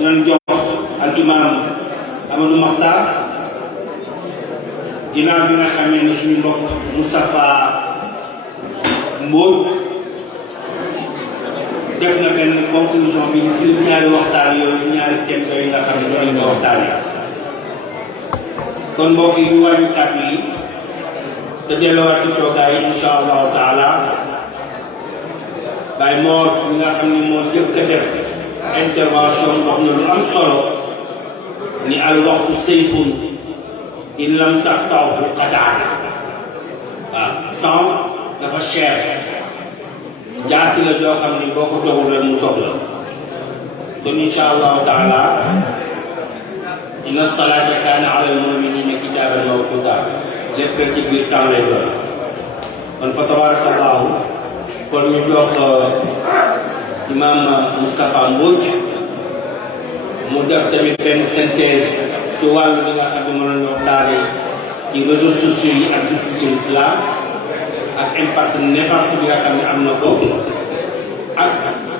dinañ jox al imam Amadou Makhtar ginnaaw bi nga xamee ni suñu mbokk Moustapha Mbodj def na benn conclusion bi ci ñaari waxtaan yooyu ñaari thèmes yooyu nga xam ne doon nañ ko waxtaanee kon mbokk yi ñu wàññi kàddu yi te delluwaat ci toogaay insha allahu taala Baye Mor mi nga xam ne moo jëkk a def intervention wax na lu am solo ni al waxtu sayfun in lam taqta'hu qata'aka waaw temps dafa cher jaasi la joo xam ni boo ko dogul rek mu dog la kon insha allahu taala inna salata kaana ala al-mu'minina kitaban mawquta lépp rek ci biir temps lay doon kon fa tabarakallahu kon ñu jox imam Moustapha Mbodj mu def tamit benn synthèse ci wàllu li nga xam ne mën nañu waxtaanee ci réseaux sociaux yi ak discussion islam ak impact néfaste bi nga xam ne am na ko ak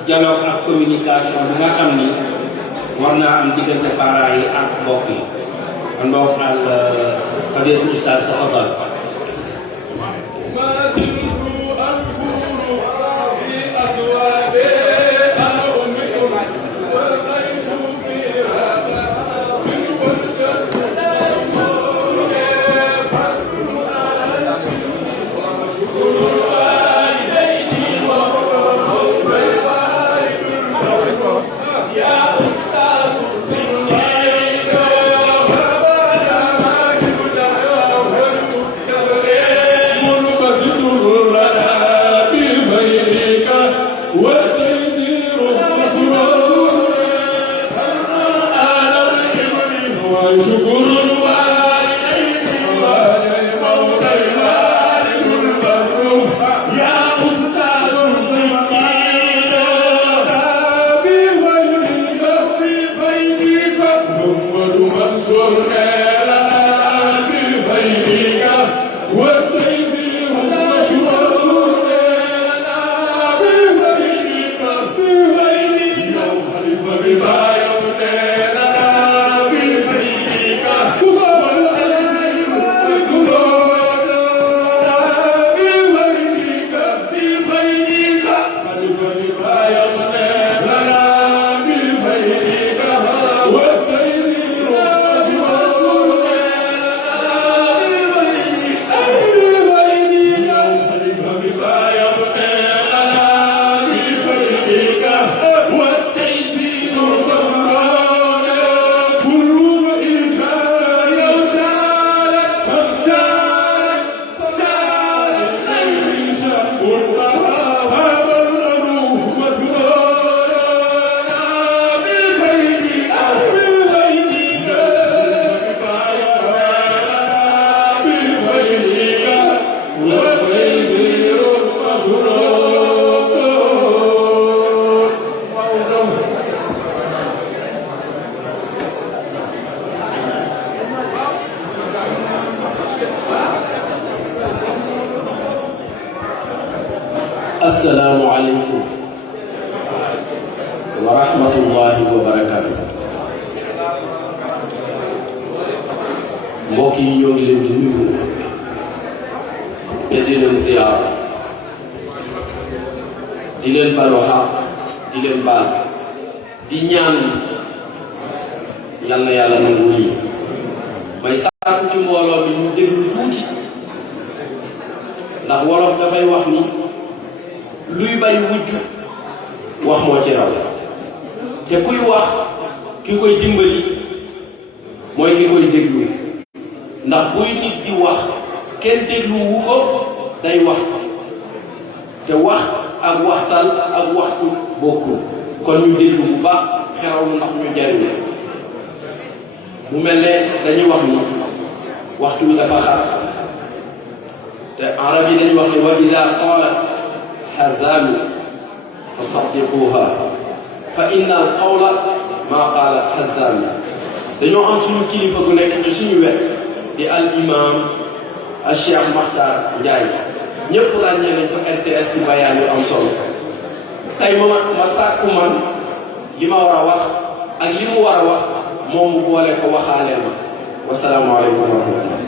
dialogue ak communication bi nga xam ni war naa am diggante parents yi ak mbokk yi kon mbokk al fadilatu oustaz tafadal Assalamu alaikum wa rahmatullahi wa barakatuh. Mbokk yi ñoo ngi leen di nuyu te di leen ziyaara di leen balu xaq di leen baal di ñaan yal na yàlla nangu lii may sàkku ci mbooloo bi ñu déglu tuuti ndax wolof dafay wax ni luy bay wujj wax moo ci raw te kuy wax ki koy dimbali mooy ki koy déglu ndax buy nit di wax kenn déglu wu ko day waxtu te wax ak waxtal ak waxtu bokkul kon ñu déglu bu baax xeraw ndax ñu jariñ mu mel ne dañuy wax ni waxtu bi dafa xat te arab yi dañuy wax ni wa ida qalat حزام فصدقوها فإن القول ما قال حزام dañoo am suñu kilifa gu nekk ci suñu wet di al imam al Cheikh Makhtar Ndiaye ñëpp ràññee nañ ko RTS ci bayaan yu am solo tey ma sàkku man li ma war a wax ak li mu war a wax moom mu boole ko waxaale ma wasalaamu aleykum wa rahmatullah.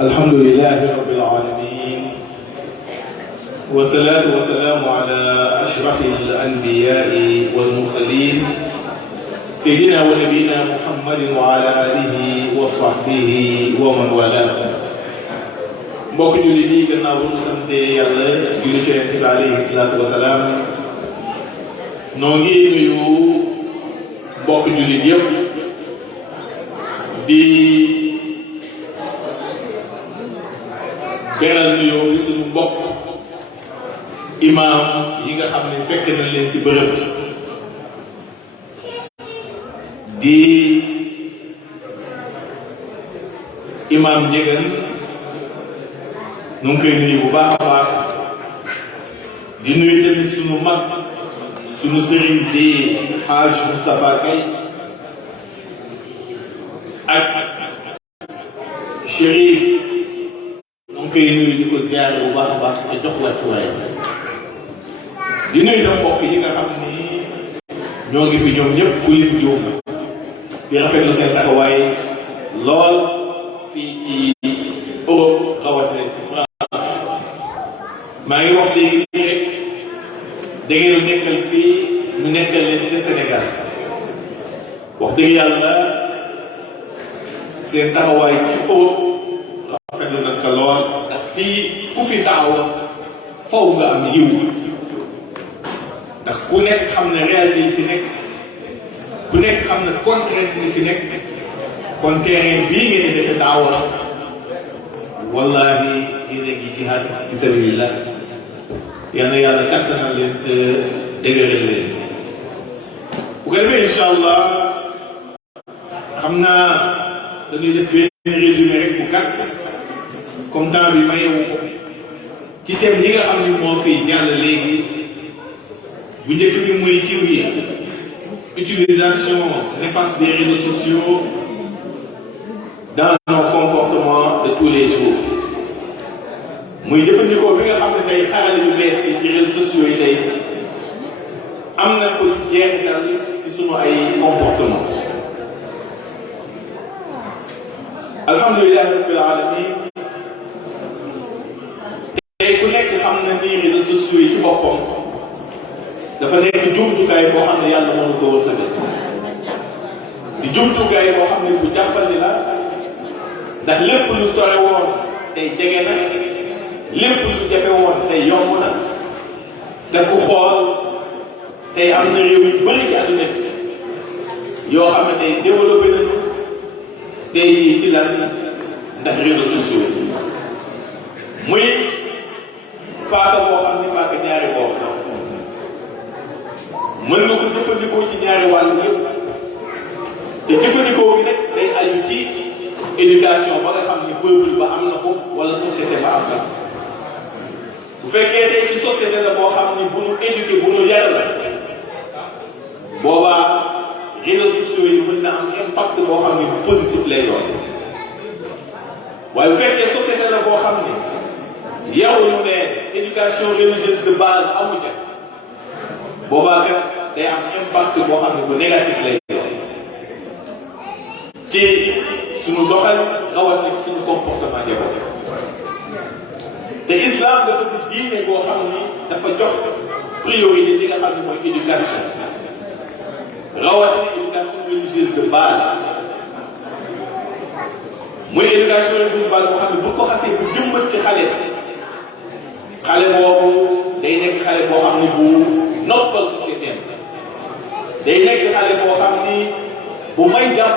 alhamdulillahi rabbil alamin wasalaatu wasalaamu ala ashrafil anbiyaai wal mursalin sayyidina wa nabiyina muhammadin wa ala alihi wa sahbihi wa man wala. mbokk jullit yi gannaaw bu ñu sante yàlla julli ci Yonent bi alayhi salaatu wa salaam noo ngi nuyu mbokk jullit yëpp di beral nuyoo bi suñu mbokk imaam yi nga xam ne fekk nañ leen ci bërëb di imaam Njëgën nu ngi koy nuyu bu baax a baax di nuyu tamit suñu mag suñu sëriñ di Haj Moustapha Gaye ak Chérif nu ngi koy nuyu di ko ziyaare bu baax a baax te jox wàccuwaay di nuyu tam mbokk yi nga xam ni ñoo ngi fi ñoom ñëpp ku lim juum di rafetlu seen taxawaay lool fii ci Europe rawatina ci France. maa ngi wax léegi nii rek da ngeen nekkal fii ñu nekkal leen ci Sénégal wax dëgg yàlla seen taxawaay ci Europe rafetlu nañ ko lool ndax fii ku fi taxaw faw nga am yiw ndax ku nekk xam ne réalité yi fi nekk ku nekk xam ne contrainte yi fi nekk kon terrain bii ngeen di defee daawa wallahi yéen a ngi jihaad fi sabilillah yal na yàlla kattanal leen te dëgëral leen bu ko defee incha allah xam naa dañuy def benn résumé rek bu gàtt comme temps bi mayewu ko ci thème yi nga xam ni moo fi jàll léegi bu njëkk bi muy jiw yi utilisation néfaste des réseaux sociaux dans nos comportements de tous les jours muy jëfandikoo bi nga xam ne tey xarale yu bees yi ci réseaux sociaux yi tey am na ko ci jeexital ci sunu ay comportement. alhamdulilah rabbil alamin tey ku nekk xam na ni réseaux sociaux yi ci boppam dafa nekk jumtukaay boo xam ne yàlla mënu ko woon sa def di jumtukaay boo xam ne bu jàppandi la ndax lépp lu sore woon tey jege na lépp lu jafe woon tey yomb na te ku xool tey am na réew yu bëri ci àdduna bi yoo xam ne tey développé nañu tey ci lan ndax réseaux sociaux muy paaka boo xam ne paaka ñaari bopp la mën nga ko jëfandikoo ci ñaari wàll yëpp te jëfandikoo bi nag day aju ci éducation ba nga xam ni peuple ba am na ko wala société ba am na bu fekkee tey ci société la boo xam ni bu nu éduqué bu nu yar la boobaa réseaux sociaux yi mën na am impact boo xam ni bu positif lay doon waaye bu fekkee société la boo xam ni yaruñu ne éducation religieuse de base amu ca boobaa kat day am impact boo xam ne bu négatif lay doon ci suñu doxal rawatina ci suñu comportement jafe te islam dafa di diine boo xam ni dafa jox priorité li nga xam ne mooy éducation rawatina éducation religieuse de base muy éducation religieuse de base boo xam ne bu ko xasee bu jëmbat ci xale boobu day nekk xale boo xam ne bu noppal société day nekk xale boo xam ni bu may jàpp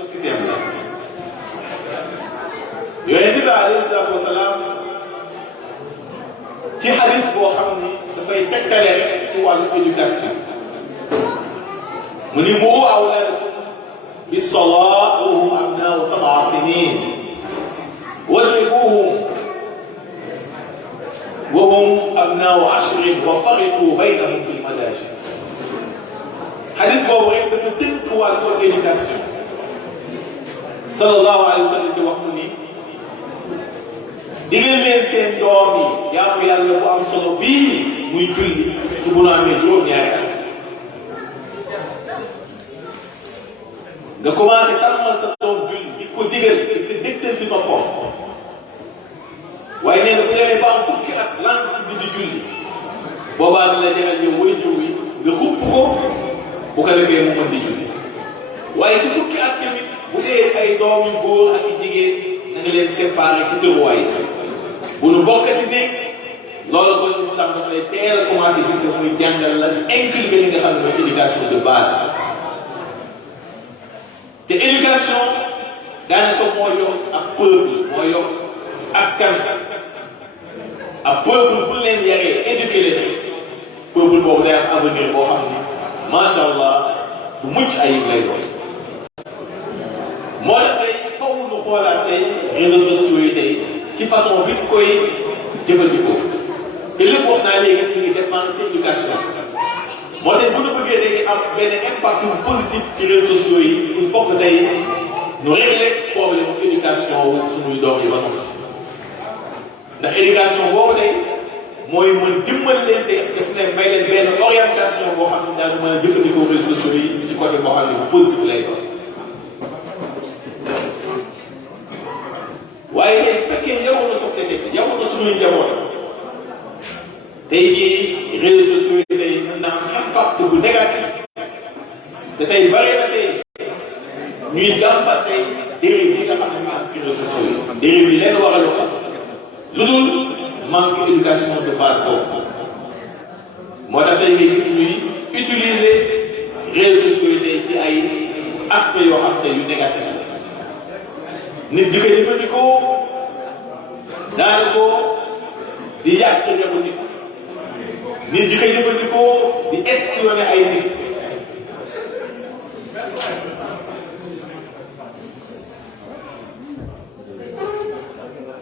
société la Yonent bi alayhi salaatu wa salaam ci xadis boo xam ni dafay tegtale ci wàllu éducation mu ni muru awlaadakum bis-salaati wa hum abnaa'u 7 siniin wadribuuhum wa hum abnaa'u 10 wa farriquu baynahum fil madaaji xadis boobu rek dafa tënk wàllu éducation sallallahu alayhi wa sallam ci wax ni digal leen seen doom yi jaamu yàlla bu am solo bii muy julli ci bu nu amee juróom-ñaari at nga commencé tàmmal sa doom julli di ko digal di ko dégtal ci boppam waaye nee na bu demee ba am fukki at lan bi di julli boobaa bi la jaral yow way jiw yi nga xupp ko bu ko defee mu mën di julli waaye ci fukki at tamit bu dee ay doom yu góor ak i jigéen na nga leen séparé ci tëruwaay bu nu bokkati ne loolu kon islam dafa lay teel a commencé gis nga muy jàngal la inculqué li nga xam ne mooy éducation de base te éducation daanaka moo yor ak peuple moo yor askan ak peuple bu leen yaree éduqué leen peuple boobu day am avenir boo xam ni macha allah bu mucc ayib lay doon moo tax tey faw nu xoolaat tey réseaux sociaux yi tey ci façon bi koy jëfandikoo te lépp wax naa léegi ñu ngi dépendre ci éducation moo tax bu ñu bëggee tey am benn impact bu positif ci réseaux sociaux yi il faut que tey ñu régler problème éducation wu suñuy doom yi ba noppi ndax éducation boobu tey mooy mën dimbali leen te def leen may leen benn orientation boo xam ne daal mën a jëfandikoo réseaux sociaux yi ci côté boo xam ne bu positif lay doon waaye tey bu fekkee yow na société bi yow na suñuy njaboot tey jii réseaux sociaux yi tey mën na am impact bu négatif te tey bari na tey ñuy jàmbat tey dérive yi nga xam ne ñu am si réseaux sociaux yi dérive yi leen waral ko lu dul manque éducation de base boobu moo tax tey ngay gis ñuy utiliser réseaux sociaux yi tey ci ay aspects yoo xam tey yu négatif nit di ko jëfandikoo daane ko di yàq njabu nit nit di ko jëfandikoo di espionner ay nit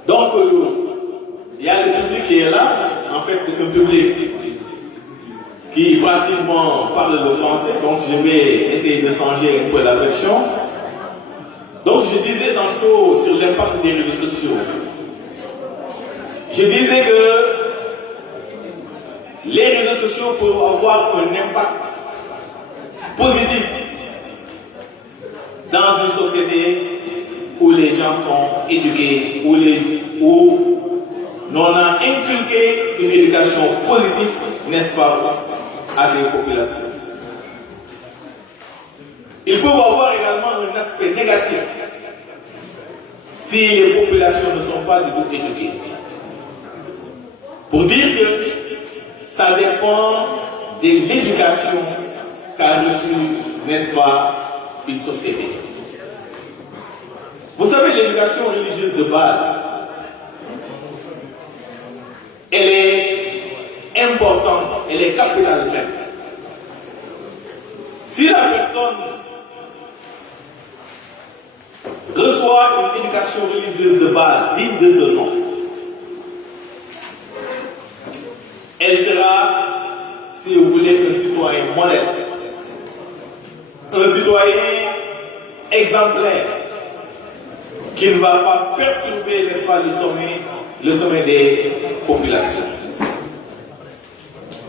donc il y a le public qui est là en fait un public qui pratiquement parle le français donc je vais essayer de changer un peu la version. Donc je disais tantôt sur l'impact des réseaux sociaux. Je disais que les réseaux sociaux peuvent avoir un impact positif dans une société où les gens sont éduqués, où l'on a inculqué une éducation positive, n'est-ce pas, à ces populations. Ils peuvent avoir également un aspect négatif si les populations ne sont pas du tout éduquées. Pour dire que ça dépend de l'éducation qu'a reçue, n'est-ce pas, une société. Vous savez, l'éducation religieuse de base, elle est importante, elle est capitale même. Si la personne reçoit une éducation religieuse de base digne de ce nom, elle sera, si vous voulez, un citoyen modèle, un citoyen exemplaire, qui ne va pas perturber, n'est-ce pas, le sommet des populations.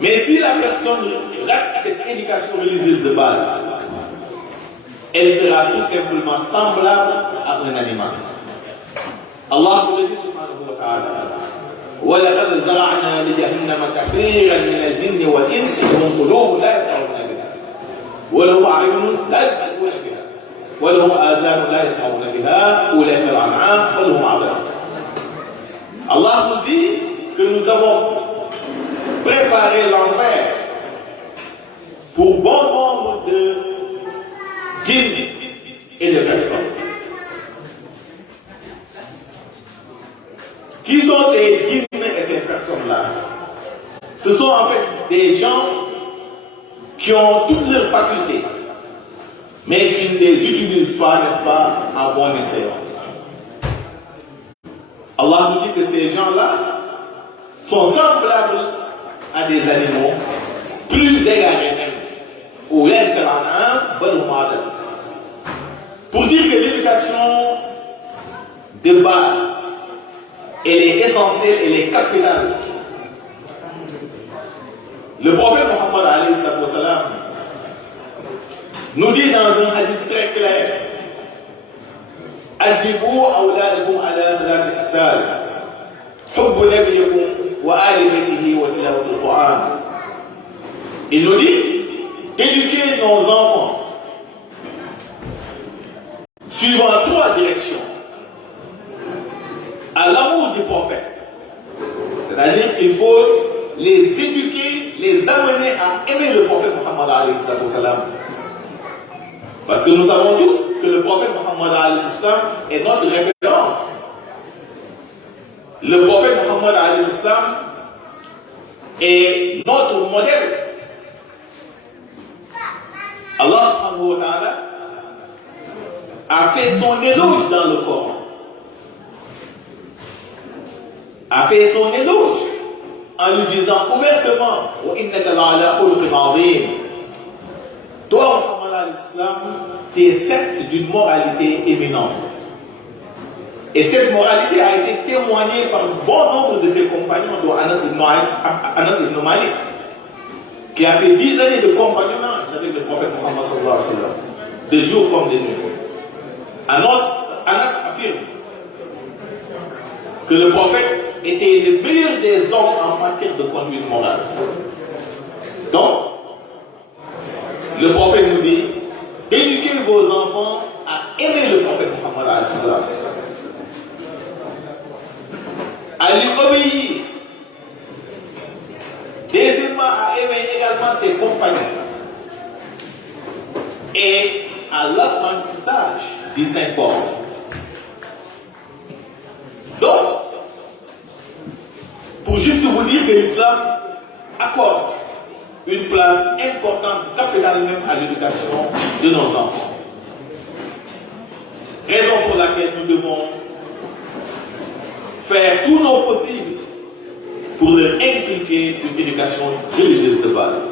Mais si la personne rate cette éducation religieuse de base, elle sera tout simplement semblable à un animal. Allah nous dit subhanahu wa ta'ala وَلَقَدْ زَرَعْنَا لِجَهَنَّمَ كَثِيرًا مِنَ الْجِنِّ وَالْإِنسِ لَهُمْ قُلُوبٌ لا يفقهون بها وَلَهُمْ أَعْيُنٌ لا يبصرون بها وَلَهُمْ آذَانٌ لا يسمعون بها أُولَئِكَ كَالْأَنْعَامِ بَلْ هُمْ أَضَلُّ. Allah nous dit que nous avons préparé l'enfer pour bon nombre de djinns et de personnes. Qui sont ces djinns et ces personnes-là? Ce sont en fait des gens qui ont toutes leurs facultés, mais qui ne les utilisent pas, n'est-ce pas, à bon escient. Allah nous dit que ces gens-là sont semblables à des animaux, plus égarés même. Pour dire que l'éducation de base elle est essentielle, elle est capitale. Le prophète Mohammed alayhi salam nous dit dans un hadith très clair: Adibou awladakum ala salati ihsan, hubbu nabiyikum wa ali baytihi wa tilawatul Qur'an. Il nous dit d'éduquer nos enfants suivant 3 directions. À l'amour du prophète. C'est-à-dire qu'il faut les éduquer, les amener à aimer le prophète Mohammed alayhi salam. Parce que nous savons tous que le prophète Mohammed alayhi salam est notre référence. Le prophète Mohammed alayhi salam est notre modèle. Allah subhanahu wa ta'ala a fait son éloge dans le Coran. A fait son éloge en lui disant ouvertement: Wa innaka la'ala khuluqin 'azim. Toi, Muhammad alayhi salam, tu es certes d'une moralité éminente. Et cette moralité a été témoignée par un bon nombre de ses compagnons, dont Anas ibn Malik, qui a fait 10 années de compagnonnage avec le prophète Muhammad sallallahu alayhi wa sallam, de jour comme de nuit. Anas affirme que le prophète était le meilleur des hommes en matière de conduite morale. Donc, le prophète nous dit d'éduquer vos enfants à aimer le prophète Muhammad alayhi salam, à lui obéir. Deuxièmement, à aimer également ses compagnons et à l'apprentissage du Saint-Coran. Donc, pour juste vous dire que l'islam accorde une place importante, capitale même, à l'éducation de nos enfants. Raison pour laquelle nous devons faire tout nos possibles pour leur inculquer une éducation religieuse de base.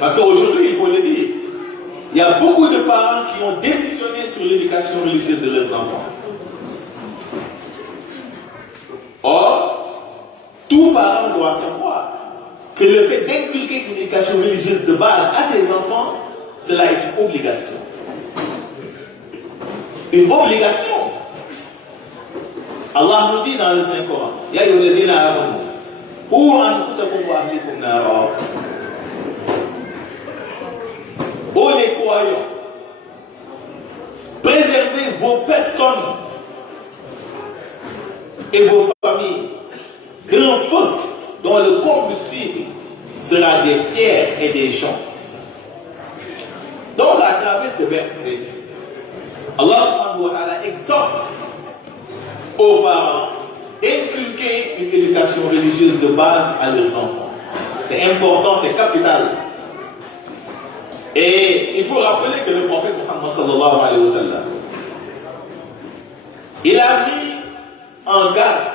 Parce qu'aujourd'hui, il faut le dire, il y a beaucoup de parents qui ont démissionné sur l'éducation religieuse de leurs enfants. Or, tout parent doit savoir que le fait d'inculquer une éducation religieuse de base à ses enfants, cela est une obligation. Une obligation. Allah nous dit dans le Saint-Coran: Ya ayyuhalladhina amanu qu anfusakum wa ahlikum nara. Ô les croyants, préservez vos personnes et vos familles d'un feu dont le combustible sera des pierres et des champs. Donc, à travers ce verset, Allah subhanahu wa ta'ala exhorte aux parents d'inculquer une éducation religieuse de base à leurs enfants. C'est important, c'est capital. Et il faut rappeler que le prophète Muhammad sallallahu alayhi wa sallam, il a mis en garde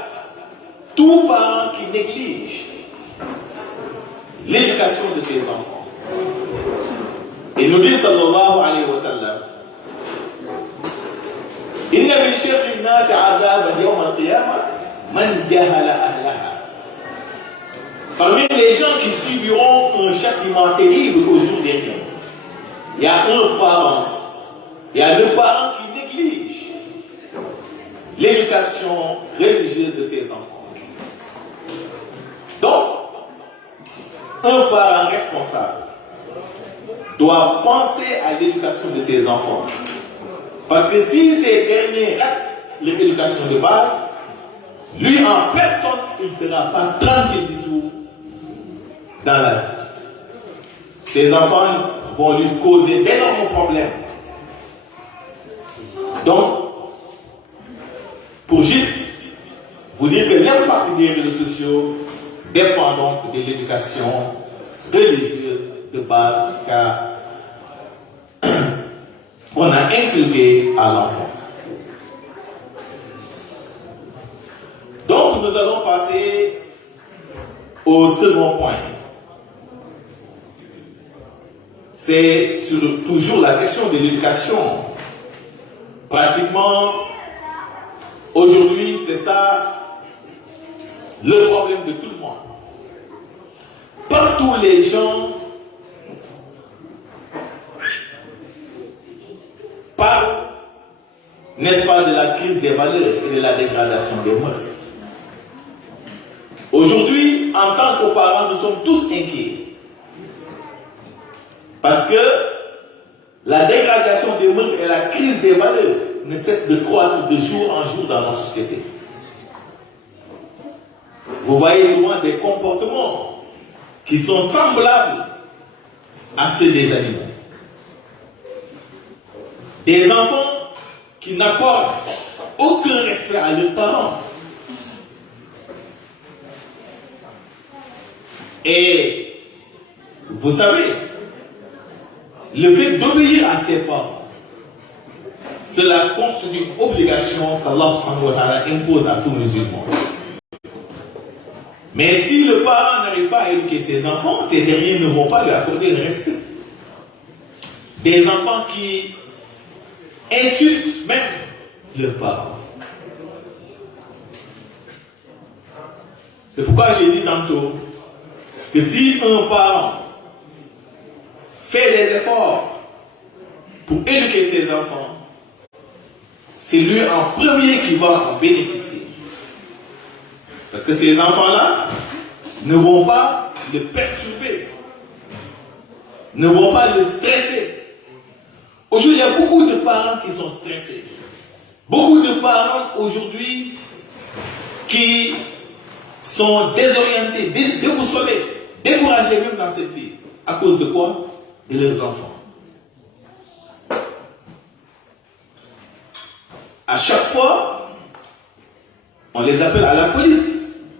tout parent qui néglige l'éducation de ses enfants. Il nous dit sallallahu alayhi wa sallam: Inna min sharri an-nasi 'adhaban yawm al-qiyamah man jahala ahlaha. Parmi les gens qui subiront un châtiment terrible au jour dernier, il y a un parent, il y a le parent qui néglige l'éducation religieuse de ses enfants. Donc, un parent responsable doit penser à l'éducation de ses enfants. Parce que si ces derniers ratent l'éducation de base, lui en personne, il ne sera pas tranquille du tout dans la vie. Ses enfants vont lui causer d'énormes problèmes. Donc, pour juste vous dire que l'impact des réseaux sociaux dépend donc de l'éducation religieuse de base qu'on a inculquée à l'enfant. Donc, nous allons passer au second point. C'est sur toujours la question de l'éducation. Pratiquement, Aujourd'hui, c'est ça le problème de tout le monde. Partout les gens parlent, n'est-ce pas, de la crise des valeurs et de la dégradation des mœurs. Aujourd'hui, en tant que parents, nous sommes tous inquiets. Parce que la dégradation des mœurs et la crise des valeurs ne cessent de croître de jour en jour dans nos sociétés. Vous voyez souvent des comportements qui sont semblables à ceux des animaux. Des enfants qui n'accordent aucun respect à leurs parents. Et vous savez, le fait d'obéir à ses parents, cela constitue une obligation qu'Allah subhanahu wa ta'ala impose à tout musulman. Mais si le parent n'arrive pas à éduquer ses enfants, ces derniers ne vont pas lui accorder le respect. Des enfants qui insultent même leurs parents. C'est pourquoi j'ai dit tantôt que si un parent fait des efforts pour éduquer ses enfants, c'est lui en premier qui va en bénéficier. Parce que ces enfants-là ne vont pas le perturber, ne vont pas le stresser. Aujourd'hui, il y a beaucoup de parents qui sont stressés. Beaucoup de parents aujourd'hui qui sont désorientés, déboussolés, découragés même dans cette vie. À cause de quoi? De leurs enfants. À chaque fois, on les appelle à la police,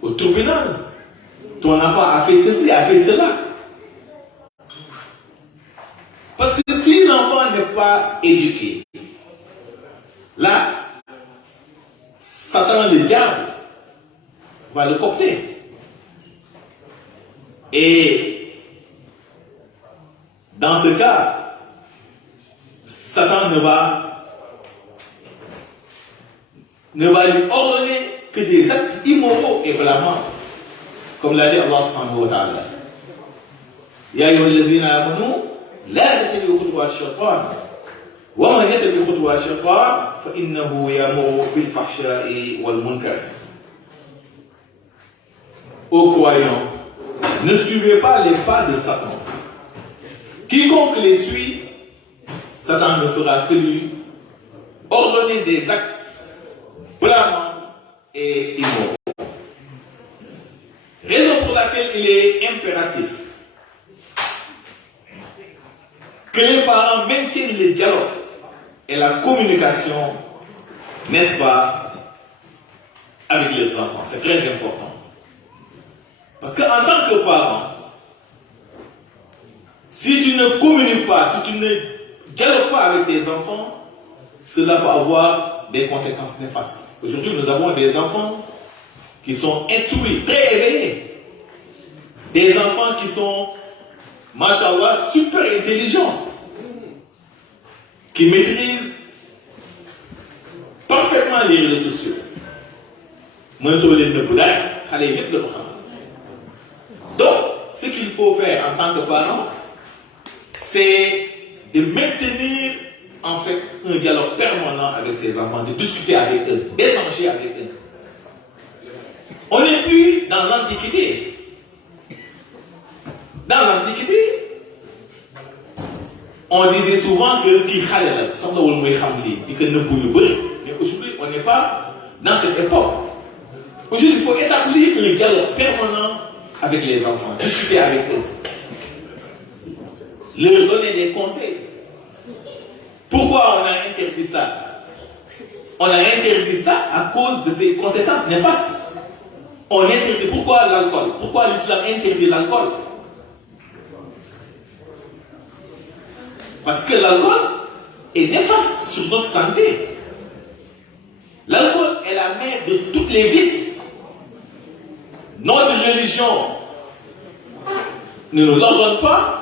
au tribunal. Ton enfant a fait ceci, a fait cela. Parce que si l'enfant n'est pas éduqué, là, Satan, le diable, va le coopter. Et dans ce cas, Satan ne va lui ordonner que des actes immoraux et blâmants, comme l'a dit Allah subhanahu wa ta'ala. Ya ayyuhallazina amanu la tattabi'u khutuwati shaytan wa man yattabi' khutuwati shaytan fa innahu ya'muru bil fahsha'i wal munkar. Aux croyants, ne suivez pas les pas de Satan. Quiconque les suit, Satan ne fera que lui ordonner des actes blâmants et immoraux. Raison pour laquelle il est impératif que les parents maintiennent le dialogue et la communication, n'est-ce pas, avec leurs enfants. C'est très important. Parce qu'en tant que parent, si tu ne communiques pas, si tu ne dialogues pas avec tes enfants, cela va avoir des conséquences néfastes. Aujourd'hui, nous avons des enfants qui sont instruits, très éveillés. Des enfants qui sont, mashallah, super intelligents, qui maîtrisent parfaitement les réseaux sociaux. Donc, ce qu'il faut faire en tant que parent, c'est de maintenir en fait un dialogue permanent avec ses enfants, de discuter avec eux, d'échanger avec eux. On n'est plus dans l'Antiquité. Dans l'Antiquité, on disait souvent que mais aujourd'hui, on n'est pas dans cette époque. Aujourd'hui, il faut établir un dialogue permanent avec les enfants, discuter avec eux, leur donner des conseils. Pourquoi on a interdit ça? On a interdit ça à cause de ses conséquences néfastes. On interdit. Pourquoi l'alcool? Pourquoi l'islam interdit l'alcool? Parce que l'alcool est néfaste sur notre santé. L'alcool est la mère de toutes les vices. Notre religion ne nous l'ordonne pas.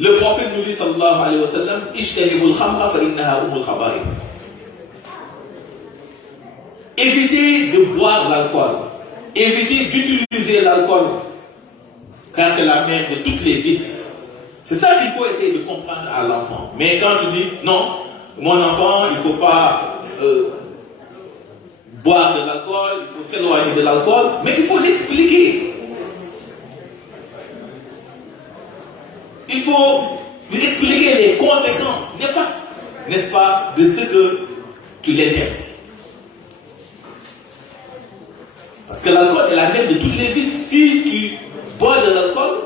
Le prophète nous dit sallallahu alayhi wa sallam, Ijtanibul khamra fa innaha umul khaba'ith. éviter de boire l'alcool, éviter d'utiliser l'alcool, car c'est la mère de toutes les vices. C'est ça qu'il faut essayer de comprendre à l'enfant. Mais quand tu dis, non, mon enfant, il ne faut pas boire de l'alcool, il faut s'éloigner de l'alcool, mais il faut l'expliquer. Il faut lui expliquer les conséquences néfastes, n'est-ce pas, de ce que tu l'interdis. Parce que l'alcool est la mère de toutes les vices. Si tu bois de l'alcool,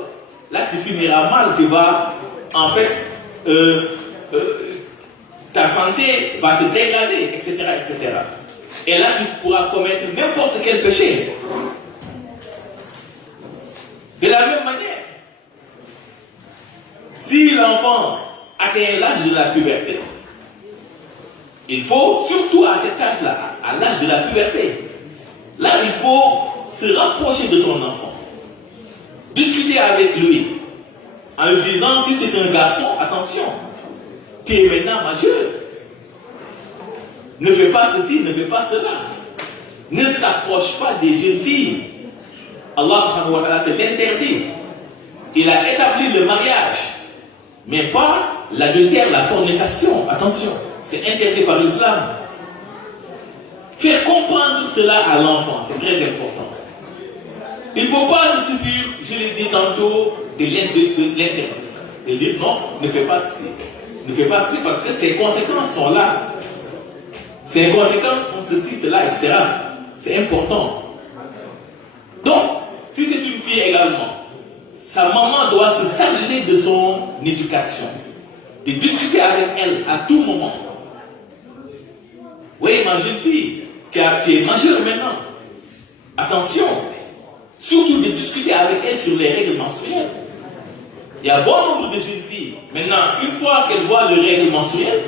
là tu finiras mal, tu vas, en fait, ta santé va se dégrader, etc., etc. Et là tu pourras commettre n'importe quel péché. De la même manière, si l'enfant atteint l'âge de la puberté, il faut, surtout à cet âge-là, à l'âge de la puberté, là il faut se rapprocher de ton enfant, discuter avec lui, en lui disant, si c'est un garçon, attention, tu es maintenant majeur, ne fais pas ceci, ne fais pas cela, ne s'approche pas des jeunes filles. Allah subhanahu wa ta'ala te l'interdit. Il a établi le mariage, mais pas l'adultère, la fornication. Attention, c'est interdit par l'islam. Faire comprendre cela à l'enfant, c'est très important. Il ne faut pas se suffire, je l'ai dit tantôt, de l'interdire. De dire non, ne fais pas ceci. Ne fais pas ceci parce que ses conséquences sont là. Ses conséquences sont ceci, cela, etc. C'est important. Donc, si c'est une fille également, sa maman doit se charger de son éducation, de discuter avec elle à tout moment. Oui, ma jeune fille, tu es majeure maintenant. Attention, surtout de discuter avec elle sur les règles menstruelles. Il y a bon nombre de jeunes filles, maintenant, une fois qu'elles voient les règles menstruelles,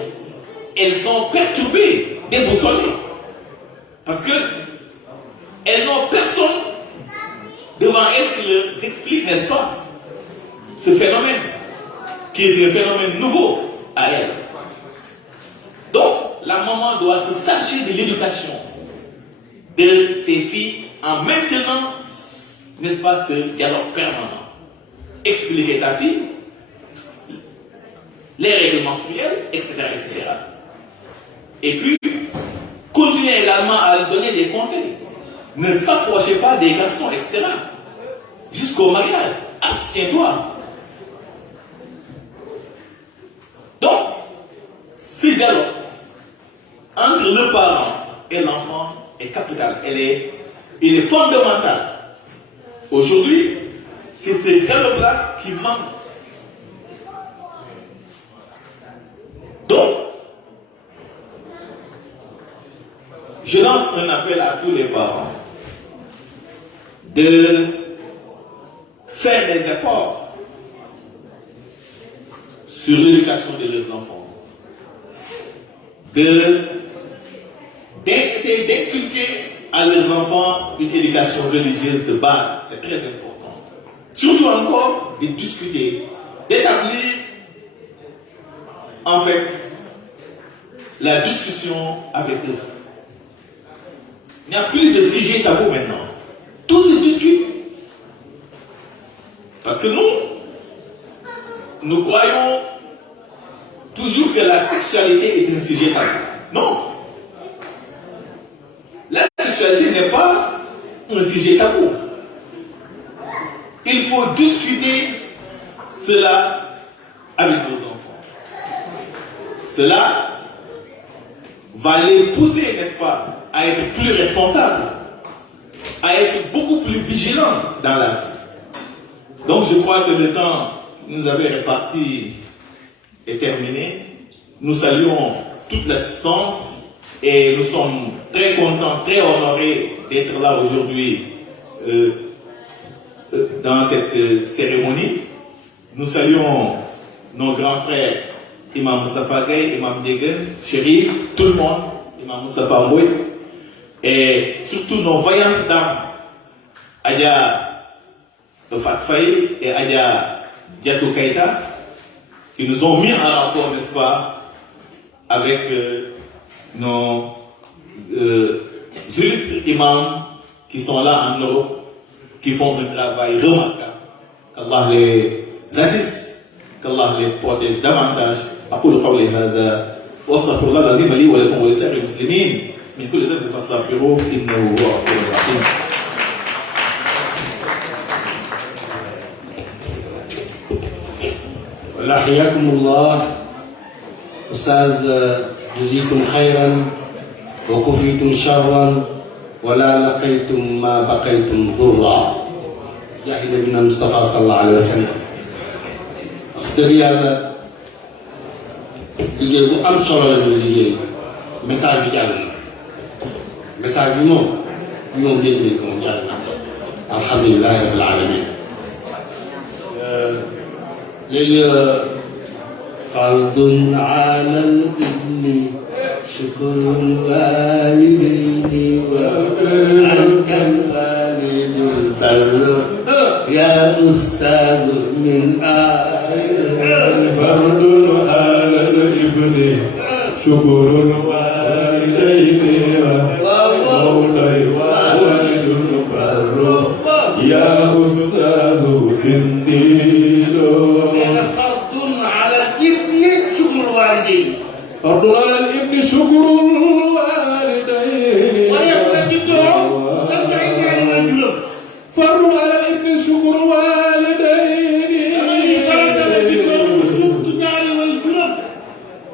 elles sont perturbées, déboussolées. Parce que elles n'ont personne devant elles qui leur explique, n'est-ce pas, ce phénomène, qui est un phénomène nouveau à elles. Donc, la maman doit se charger de l'éducation de ses filles en maintenant, n'est-ce pas, ce dialogue permanent. Expliquer ta fille, les règles menstruelles, etc., etc. Et puis, continuer également à donner des conseils. Ne s'approchez pas des garçons, etc. Jusqu'au mariage. Abstiens-toi. Donc, ce dialogue entre le parent et l'enfant est capital. Il est fondamental. Aujourd'hui, c'est ce dialogue-là qui manque. Donc, je lance un appel à tous les parents de faire des efforts sur l'éducation de leurs enfants, d'essayer d'inculquer à leurs enfants une éducation religieuse de base. C'est très important. Surtout encore de discuter, d'établir en fait la discussion avec eux. Il n'y a plus de sujet tabou maintenant. Tout se discute. Parce que nous croyons toujours que la sexualité est un sujet tabou. Non. La sexualité n'est pas un sujet tabou. Il faut discuter cela avec vos enfants. Cela va les pousser, n'est-ce pas, à être plus responsables, à être beaucoup plus vigilants dans la vie. Donc je crois que le temps que nous avait réparti est terminé. Nous saluons toute l'assistance et nous sommes très contents, très honorés d'être là aujourd'hui dans cette cérémonie. Nous saluons nos grands frères Imam Moustapha Gaye, Imam Degen, Chérif, tout le monde, Imam Moustapha Moué, et surtout nos vaillantes dames, Adia Fat Faye et Adia Diatou Keïta, qui nous ont mis en rapport, n'est-ce pas, avec nos illustres imams qui sont là en Europe, qui font un travail remarquable. Qu'Allah les assiste, qu'Allah les protège davantage. أقول قولي هذا وأستغفر الله العظيم لي ولكم ولسائر المسلمين من كل ذنب فاستغفروه إنه هو الغفور الرحيم. حياكم الله أستاذ، جزيتم خيرا وكفيتم شرا ولا لقيتم ما بقيتم ضرا جاه نبينا المصطفى صلى الله عليه وسلم. أخدر يالا liggéey bu am solo la ñuy liggéey, message bi jàll na, message bi moom dégg nañ ko moom jàll na alhamdulilahi rabbil alamin. léegi fardun ala al-ibni shukrul walidayni wa anka al-walidul barr ya ustaz min fardun ala al-ibni shukrul walidayni wa mawlay walidul barr ya ustaz sindilo. فرض على الابن شكر الوالدين فرض على الابن شكر الوالدين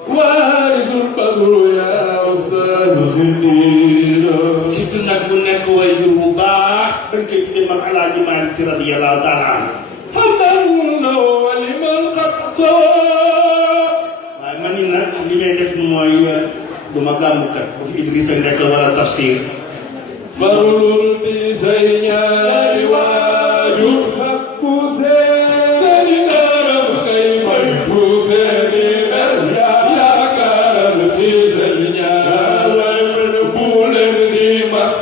وارث البر يا استاذ سنين. surtout nag bu nekk waajur bu baax dañ koy tuddee mag Alaaji Maalik Si radiyallaahu taala anhu. حمدا ولمن قد سوى. man ni nag li may def mooy du ma gàmmukat bu fi Idrissa nekk wala tafsir. farul bi say ñaari waajur fakku seeni naram ngay may ku seeni mer yaakaaral ci say ñaar bu leen di mas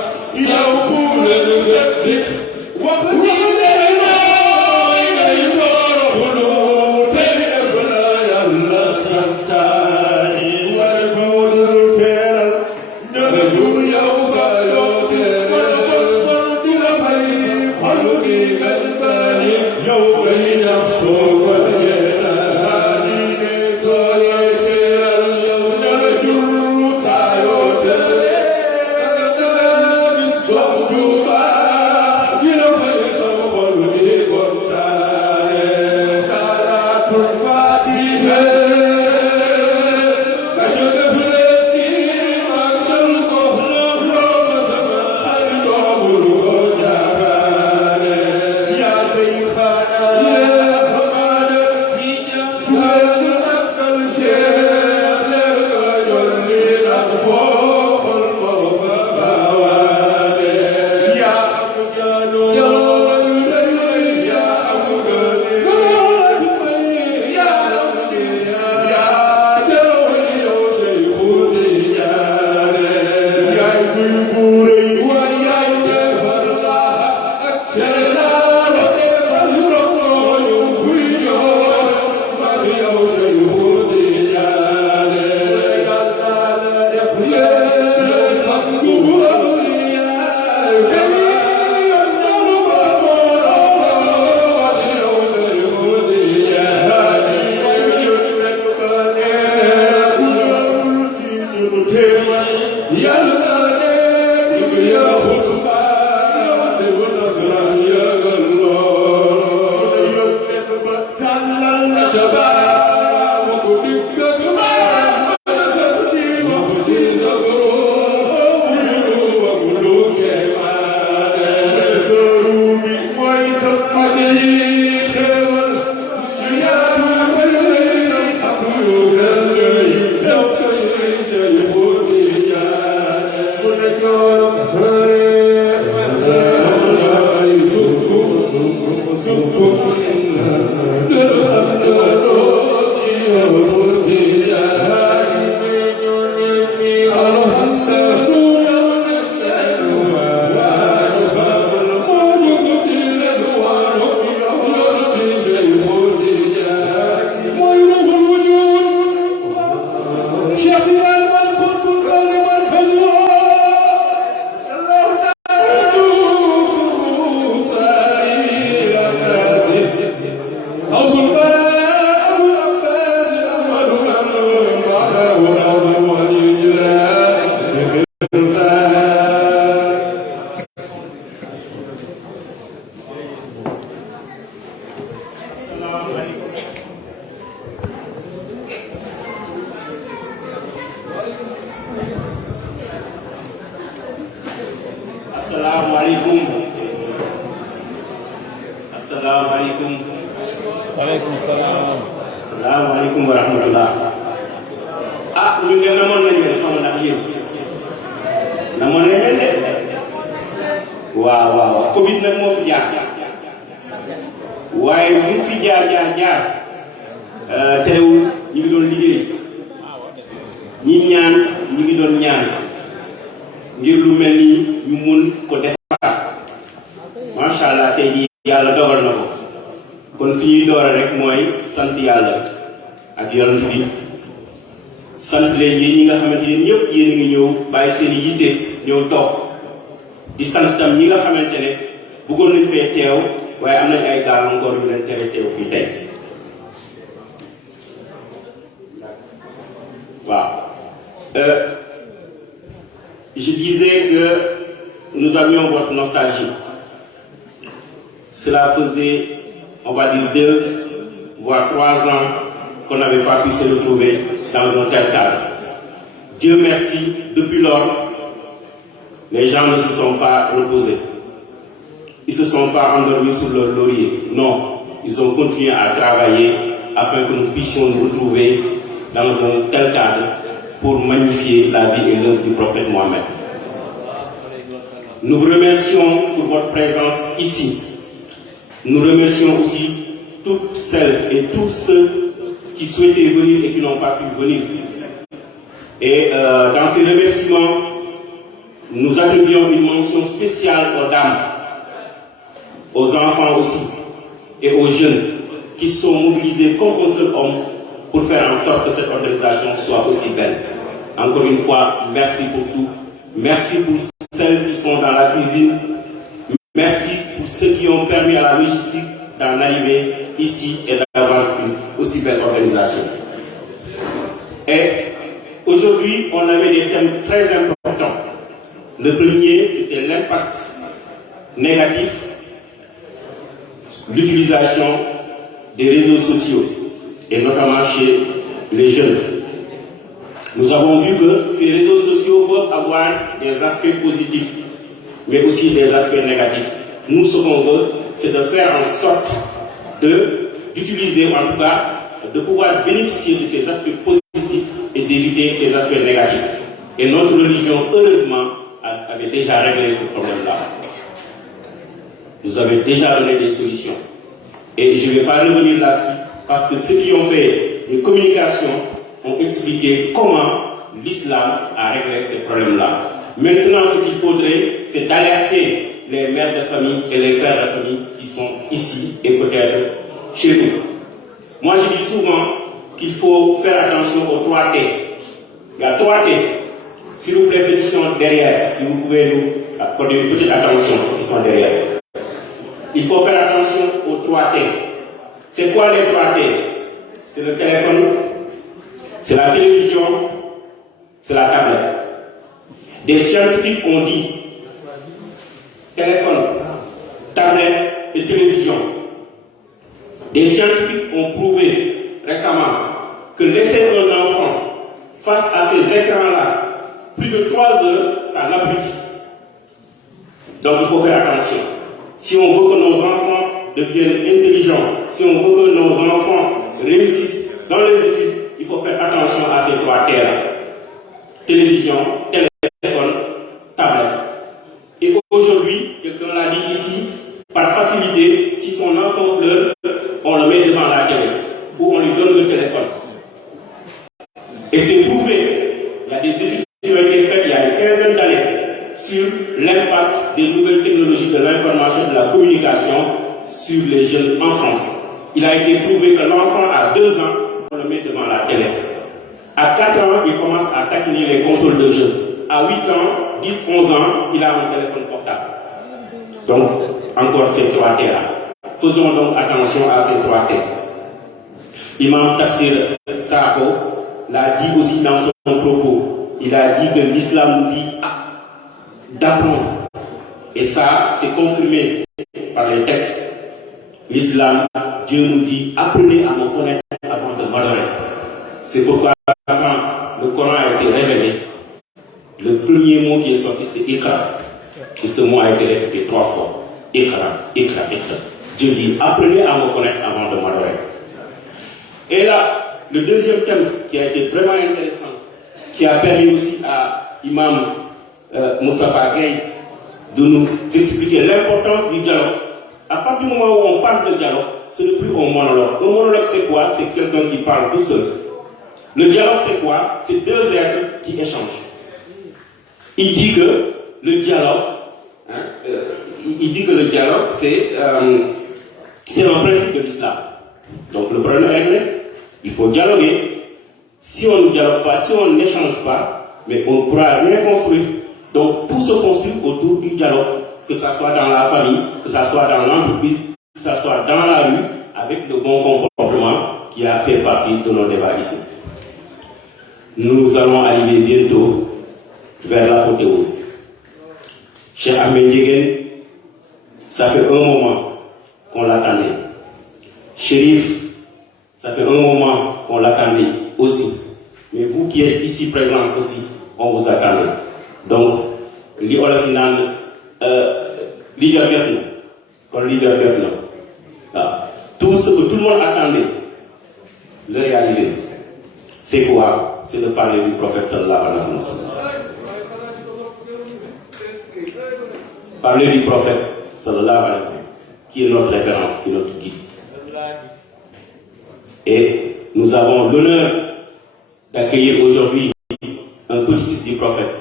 yow bu leen gëddik wax ñi leen nooy ngay toroxlu te def la yàlla santaani war bul teeral ña jur yow sa yoo teeral di la fay xol bi gën bani yow ngay ñam toogal yéenaani ne soo yee teeral yow ña jur sa yoo teeral bis doom ju baax di la fay sa salaamaaleykum. waaleykum salaam. salaamaaleykum wa rahmatullah. ah ñun de namoon nañu leen xam ndax yéen namoon nañu leen de. waaw waaw Covid nag moo fi jaar waaye mu fi jaar terewul ñu ngi doon liggéey ñi ñaan ñu ngi doon ñaan ngir lu mel ni ñu mun ko defar macha allah tey jii yàlla dogal na ko kon fi ñuy doora rek mooy sant yàlla ak yonent bi sant leen yéen ñi nga xamante ne ñëpp yéen a ngi ñëw bàyyi seen yitte ñëw toog di sant tam ñi nga xamante ne bëggoon nañ fee teew waaye am nañ ay gàllankoor yu leen tere teew fii tey waaw. Je disais que nous avions votre nostalgie. Cela faisait, on va dire, 2 voire 3 ans qu'on n'avait pas pu se retrouver dans un tel cadre. Dieu merci, depuis lors, les gens ne se sont pas reposés. Ils ne se sont pas endormis sur leur laurier. Non, ils ont continué à travailler afin que nous puissions nous retrouver dans un tel cadre pour magnifier la vie et l'œuvre du prophète Mohammed. Nous vous remercions pour votre présence ici. Nous remercions aussi toutes celles et tous ceux qui souhaitaient venir et qui n'ont pas pu venir. Et dans ces remerciements, nous attribuons une mention spéciale aux dames, aux enfants aussi, et aux jeunes qui sont mobilisés comme un seul homme pour faire en sorte que cette organisation soit aussi belle. Encore une fois, merci pour tout. Merci pour celles qui sont dans la cuisine. Merci pour ceux qui ont permis à la logistique d'en arriver ici et d'avoir une aussi belle organisation. Et aujourd'hui, on avait des thèmes très importants. Le premier, c'était l'impact négatif, l'utilisation des réseaux sociaux, et notamment chez les jeunes. Nous avons vu que ces réseaux sociaux peuvent avoir des aspects positifs, mais aussi des aspects négatifs. Nous, ce qu'on veut, c'est de faire en sorte d'utiliser, en tout cas, de pouvoir bénéficier de ces aspects positifs et d'éviter ces aspects négatifs. Et notre religion, heureusement, avait déjà réglé ce problème-là. Nous avait déjà donné des solutions. Et je ne vais pas revenir là-dessus, parce que ceux qui ont fait des communications ont expliqué comment l'islam a réglé ces problèmes-là. Maintenant, ce qu'il faudrait, c'est d'alerter les mères de famille et les pères de famille qui sont ici et peut-être chez nous. Moi, je dis souvent qu'il faut faire attention aux 3 T. Il y a 3 T. S'il vous plaît, ceux qui sont derrière, si vous pouvez nous accorder une petite attention, ceux qui sont derrière. Il faut faire attention aux 3 T. C'est quoi les 3 T? C'est le téléphone, c'est la télévision, c'est la tablette. Des scientifiques ont dit téléphone, tablette et télévision. Des scientifiques ont prouvé récemment que laisser un enfant face à ces écrans-là plus de 3 heures, ça l'abrutit. Donc il faut faire attention. Si on veut que nos enfants deviennent intelligents, si on veut que nos enfants réussissent dans les études, il faut faire attention à ces 3 T-là. Télévision, téléphone, tablette. Et aujourd'hui, quelqu'un l'a dit ici, par facilité, si son enfant pleure, on le met devant la télé ou on lui donne le téléphone. Et c'est prouvé. Il y a des études qui ont été faites il y a une quinzaine d'années sur l'impact des nouvelles technologies de l'information et de la communication sur les jeunes en France. Il a été prouvé que l'enfant à 2 ans, on le met devant la télé. À 4 ans, il commence à taquiner les consoles de jeux. À 8 ans, 10, 11 ans, il a un téléphone portable. Donc, encore ces 3 T-là. Faisons donc attention à ces 3 T. Imam Tafsir Sakho l'a dit aussi dans son propos. Il a dit que l'islam nous dit d'apprendre. Et ça, c'est confirmé par les textes. L'islam, Dieu nous dit, apprenez à me connaître avant de m'adorer. C'est pourquoi quand le Coran a été révélé, le premier mot qui est sorti, c'est Iqra. Et ce mot a été répété 3 fois. Iqra, Iqra, Iqra. Dieu dit, apprenez à me connaître avant de m'adorer. Et là, le deuxième thème qui a été vraiment intéressant, qui a permis aussi à Imam Moustapha Gueye de nous expliquer l'importance du dialogue. À partir du moment où on parle de dialogue, ce n'est plus un monologue. Un monologue, c'est quoi? C'est quelqu'un qui parle tout seul. Le dialogue, c'est quoi? C'est deux êtres qui échangent. Il dit que le dialogue, c'est un principe de l'islam. Donc le problème est réglé. Il faut dialoguer. Si on ne dialogue pas, si on n'échange pas, mais on ne pourra rien construire. Donc tout se construit autour du dialogue, que ce soit dans la famille, que ce soit dans l'entreprise, que ce soit dans la rue, avec le bon comportement qui a fait partie de nos débats ici. Nous allons arriver bientôt vers l'apothéose. Cheikh Ahmed Ndiéguène, ça fait un moment qu'on l'attendait. Chérif, ça fait un moment qu'on l'attendait aussi. Mais vous qui êtes ici présents aussi, on vous attendait. Donc, leader tout ce que tout le monde attendait, le réaliser. C'est quoi? C'est de parler du prophète sallallahu alayhi wa sallam. Parler du prophète sallallahu alayhi wa sallam, qui est notre référence, qui est notre guide. Et nous avons l'honneur d'accueillir aujourd'hui un petit-fils du prophète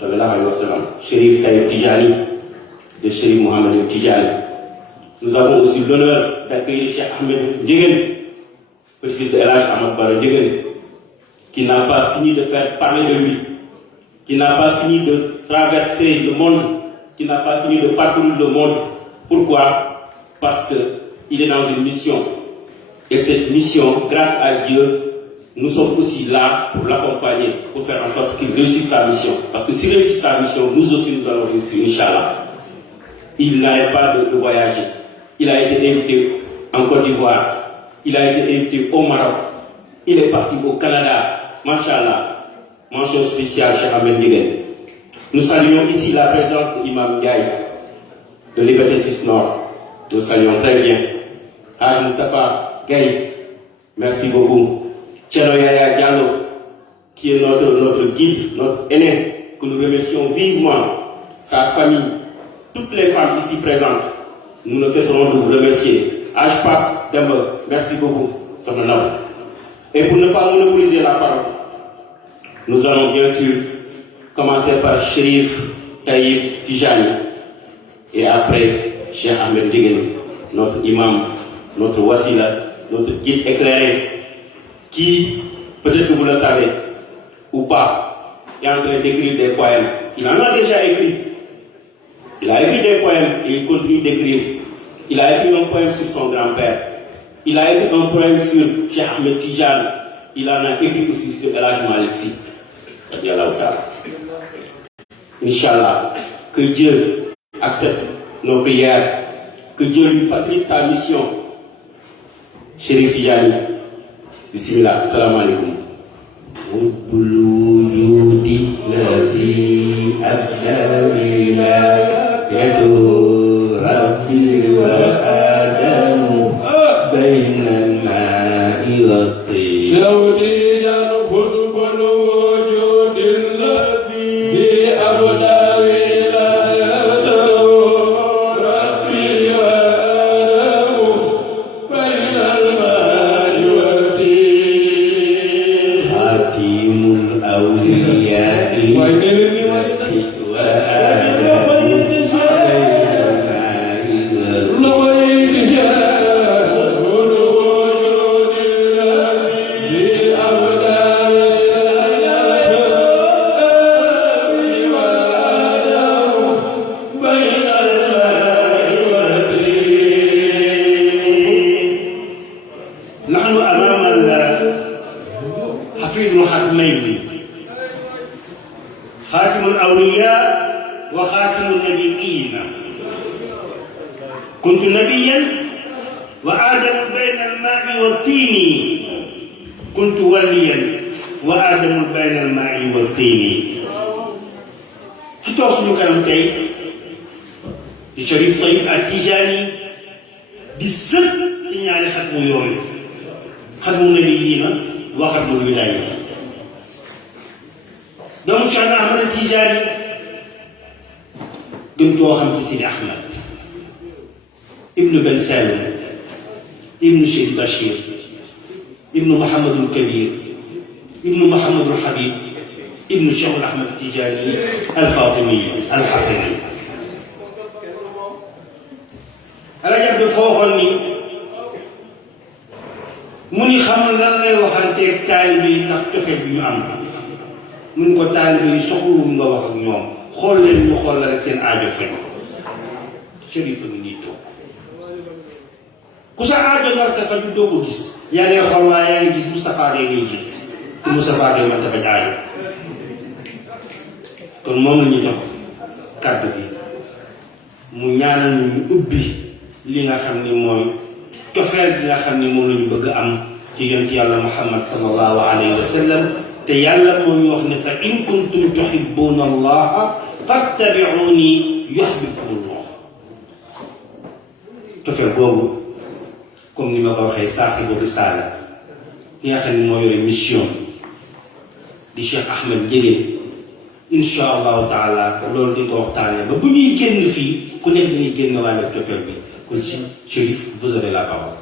sallallahu alayhi wa sallam, Chérif Taïb Tijani, de Chérif Mohamed Tijani. Nous avons aussi l'honneur d'accueillir Cheikh Ahmed Ndiéguène, petit-fils de El Hadj Ahmed Bara Ndiéguène, qui n'a pas fini de faire parler de lui, qui n'a pas fini de traverser le monde, qui n'a pas fini de parcourir le monde. Pourquoi? Parce qu'il est dans une mission. Et cette mission, grâce à Dieu, nous sommes aussi là pour l'accompagner, pour faire en sorte qu'il réussisse sa mission. Parce que s'il réussit sa mission, nous aussi nous allons réussir, Inch'Allah. Il n'arrête pas de voyager. Il a été invité en Côte d'Ivoire. Il a été invité au Maroc. Il est parti au Canada. Masha'Allah. Mention spéciale, Cheikh Ahmed Ndiéguène. Nous saluons ici la présence de l'imam Gaï, de Liberté 6 Nord. Nous saluons très bien. Haj Moustapha Gaï, merci beaucoup. Thierno Yaya Diallo, qui est notre guide, notre aîné, que nous remercions vivement, sa famille, toutes les femmes ici présentes. Nous ne cesserons de vous remercier. Haj Demba, merci beaucoup. Et pour ne pas monopoliser la parole, nous allons bien sûr commencer par Chérif Taïb Tijani et après Cheikh Ahmed Ndiéguène, notre imam, notre wasila, notre guide éclairé, qui, peut-être que vous le savez ou pas, est en train d'écrire des poèmes. Il en a déjà écrit. Il a écrit des poèmes et il continue d'écrire. Il a écrit un poème sur son grand-père. Il a écrit un poème sur Cheikh Ahmed Tijani. Il en a écrit aussi sur El Hadj Malick Sy. Inch'Allah, que Dieu accepte nos prières, que Dieu lui facilite sa mission. Chérif Tijani, bismillah, salam alaikum. الوجود الذي أبدى ولايته ربي وآدم بين الماء والطين شوقي ينخلق الوجود الذي أبدى ولايته ربي وآدم بين الماء والطين حكيم الأولياء نحن أمام حفيظ الحكمين، خاتم الأولياء وخاتم النبيين. كنت نبيا وآدم بين الماء والطين، كنت وليا وآدم بين الماء والطين. ki toog suñu kanam tey di Chérif Taïb Tijani di sët ci ñaari xatmu yooyu xatmu nabiyyiina wa xatmu wilaaya doomu Cheikh Ahmad Tijaani gën koo xam ci Sidi Ahmad ibnu Ben Salim ibnu Cheikh Bachir ibnu Mouhamadul Kabir ibnu Mouhamadul Habib ibnu Cheikh Ahmad Tijaani al-Fatimi al-Hasani Alaaji Abdu ko waxoon ni mu ni xam lan lay waxanteeg taalibe yi ndax cofe bi ñu am mun ko taalibe yi soxlawul nga wax ak ñoom xool leen ñu xool la rek seen aajo fekk Chérif ngi nii toog ku sa aajo nar ka faju doo ko gis yaa ngi xool waaye yaa ngi gis Moustapha Gueye ngay gis te Moustapha Gueye man dafa aajo kon moom la ñu jox kàddu bi mu ñaanal ñu ubbi li nga xam ni mooy cofeel bi nga xam ni moom la ñu bëgg am ci yonent yàlla Muhammad sallallahu alayhi wa sallam te yàlla moo ñu wax ne fa in kuntum tuhibbuna allaha fattabi'uni yuhbibkumullah cofeel boobu comme ni ma ko waxee saaxibu risaala ki nga xam ni moo yore mission di Cheikh Ahmed Ndiéguène incha allahu taala loolu di ko waxtaanee ba bu ñuy génn fii ku nekk dañuy génn wàllu cofeel bi kon si Chérif vous avez la parole.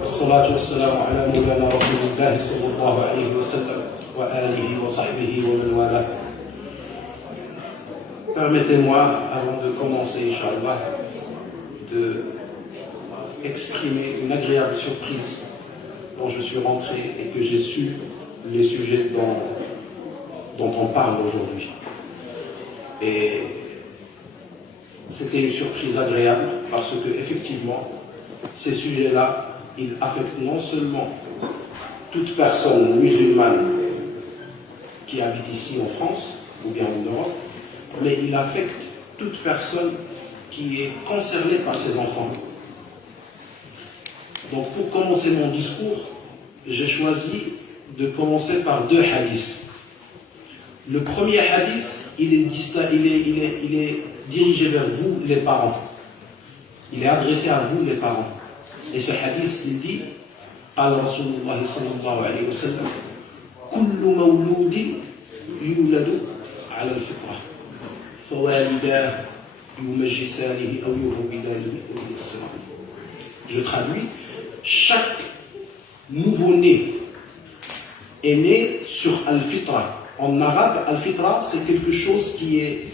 والصلاة والسلام على مولانا رسول الله صلى الله عليه وسلم وآله وصحبه ومن والاه. Permettez-moi, avant de commencer, Inch'Allah, de exprimer une agréable surprise dont je suis rentré et que j'ai su les sujets dont on parle aujourd'hui. Et c'était une surprise agréable parce que, effectivement, ces sujets-là, ils affectent non seulement toute personne musulmane qui habite ici en France ou bien en Europe, mais il affecte toute personne qui est concernée par ses enfants. Donc pour commencer mon discours, j'ai choisi de commencer par deux hadiths. Le premier hadith, il est dirigé vers vous, les parents. Il est adressé à vous, les parents. Et ce hadith, il dit, قال رسول الله صلى الله عليه وسلم كل مولود يولد على الفطرة فوالداه يمجسانه أو يهودانه أو ينصرانه. Je traduis, chaque nouveau-né est né sur Al-Fitra. En arabe, Al-Fitra, c'est quelque chose qui est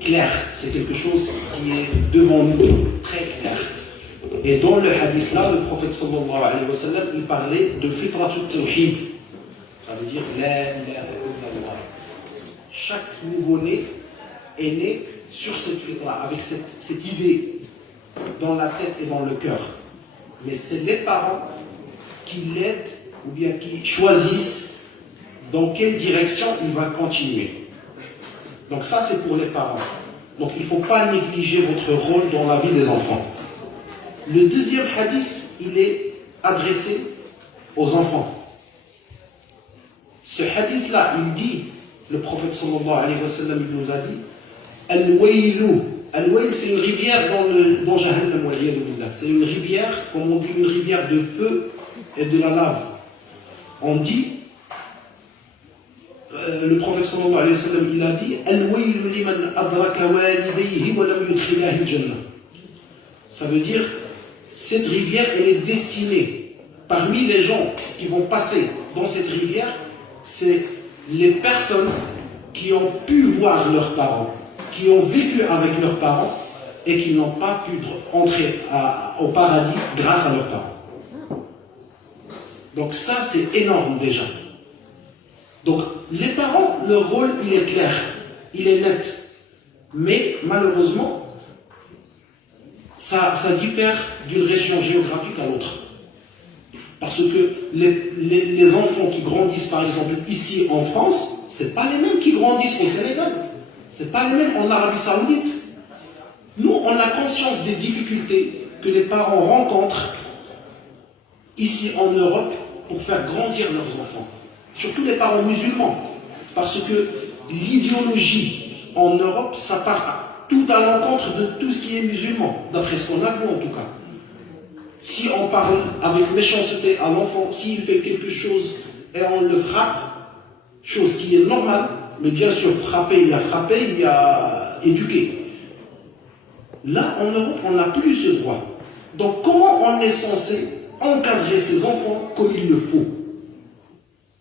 clair, c'est quelque chose qui est devant nous, très clair. Et dans le hadith là, le prophète sallallahu alayhi wa sallam, il parlait de fitratul tawhid. Ça veut dire la ilaha illallah. Chaque nouveau-né est né sur cette fitra, avec cette idée dans la tête et dans le cœur. Mais c'est les parents qui l'aident ou bien qui choisissent dans quelle direction il va continuer. Donc ça, c'est pour les parents. Donc il ne faut pas négliger votre rôle dans la vie des enfants. Le deuxième hadith, il est adressé aux enfants. Ce hadith-là, il dit, le prophète sallallahu alayhi wa sallam, il nous a dit, Al-Waylu. Al-Wayl, c'est une rivière dans Jahannam, c'est une rivière, comme on dit, une rivière de feu et de la lave. On dit, le prophète sallallahu alayhi wa sallam, il a dit Al-waylu liman adraka walidayhi wa lam yudkhilahu al-jannah. Ça veut dire, cette rivière, elle est destinée, parmi les gens qui vont passer dans cette rivière, c'est les personnes qui ont pu voir leurs parents, qui ont vécu avec leurs parents et qui n'ont pas pu entrer au paradis grâce à leurs parents. Donc ça, c'est énorme déjà. Donc les parents, leur rôle, il est clair, il est net. Mais malheureusement, ça diffère d'une région géographique à l'autre. Parce que les enfants qui grandissent, par exemple, ici en France, ce n'est pas les mêmes qui grandissent au Sénégal. Ce n'est pas les mêmes en Arabie Saoudite. Nous, on a conscience des difficultés que les parents rencontrent ici en Europe pour faire grandir leurs enfants. Surtout les parents musulmans. Parce que l'idéologie en Europe, ça part tout à l'encontre de tout ce qui est musulman, d'après ce qu'on a vu en tout cas. Si on parle avec méchanceté à l'enfant, s'il fait quelque chose et on le frappe, chose qui est normale, mais bien sûr, frapper, il y a éduquer. Là, en Europe, on n'a plus ce droit. Donc, comment on est censé encadrer ses enfants comme il le faut?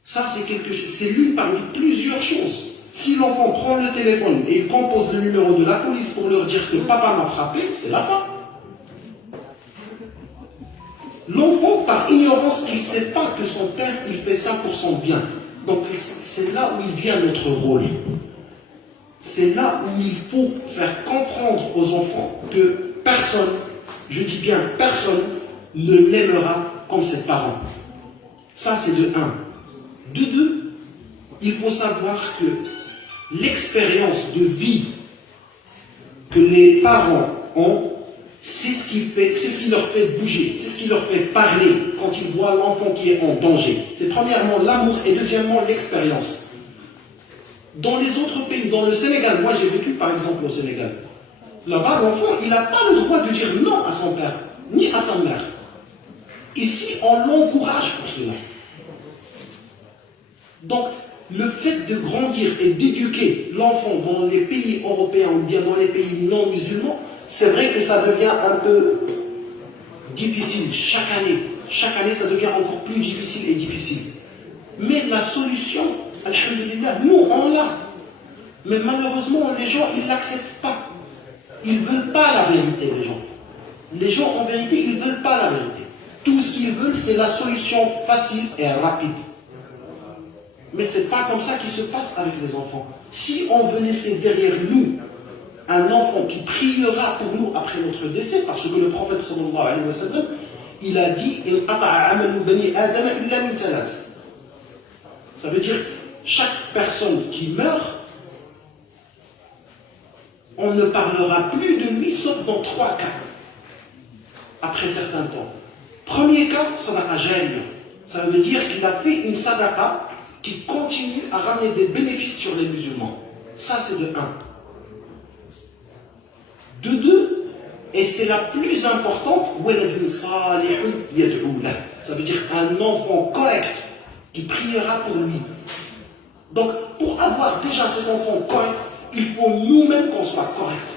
Ça, c'est l'une parmi plusieurs choses. Si l'enfant prend le téléphone et il compose le numéro de la police pour leur dire que papa m'a frappé, c'est la fin. L'enfant, par ignorance, il ne sait pas que son père, il fait ça pour son bien. Donc, c'est là où il vient notre rôle. C'est là où il faut faire comprendre aux enfants que personne, je dis bien personne, ne l'aimera comme ses parents. Ça, c'est de 1. De 2, il faut savoir que l'expérience de vie que les parents ont, c'est ce qui leur fait bouger, c'est ce qui leur fait parler quand ils voient l'enfant qui est en danger. C'est premièrement l'amour et deuxièmement l'expérience. Dans les autres pays, dans le Sénégal, moi j'ai vécu par exemple au Sénégal, là-bas l'enfant il n'a pas le droit de dire non à son père, ni à sa mère. Ici on l'encourage pour cela. Donc le fait de grandir et d'éduquer l'enfant dans les pays européens ou bien dans les pays non musulmans, c'est vrai que ça devient un peu difficile chaque année. Chaque année, ça devient encore plus difficile et difficile. Mais la solution, alhamdulillah, nous, on l'a. Mais malheureusement, les gens, ils ne l'acceptent pas. Ils ne veulent pas la vérité, les gens. Les gens, en vérité, ils ne veulent pas la vérité. Tout ce qu'ils veulent, c'est la solution facile et rapide. Mais ce n'est pas comme ça qu'il se passe avec les enfants. Si on veut laisser derrière nous un enfant qui priera pour nous après notre décès, parce que le prophète sallallahu alayhi wa sallam, il a dit ça veut dire chaque personne qui meurt, on ne parlera plus de lui sauf dans 3 cas après certains temps. Premier cas, sadaqa jariya. Ça veut dire qu'il a fait une sadaqa qui continue à ramener des bénéfices sur les musulmans. Ça c'est de 1. De 2, et c'est la plus importante, ça veut dire un enfant correct qui priera pour lui. Donc, pour avoir déjà cet enfant correct, il faut nous-mêmes qu'on soit correct.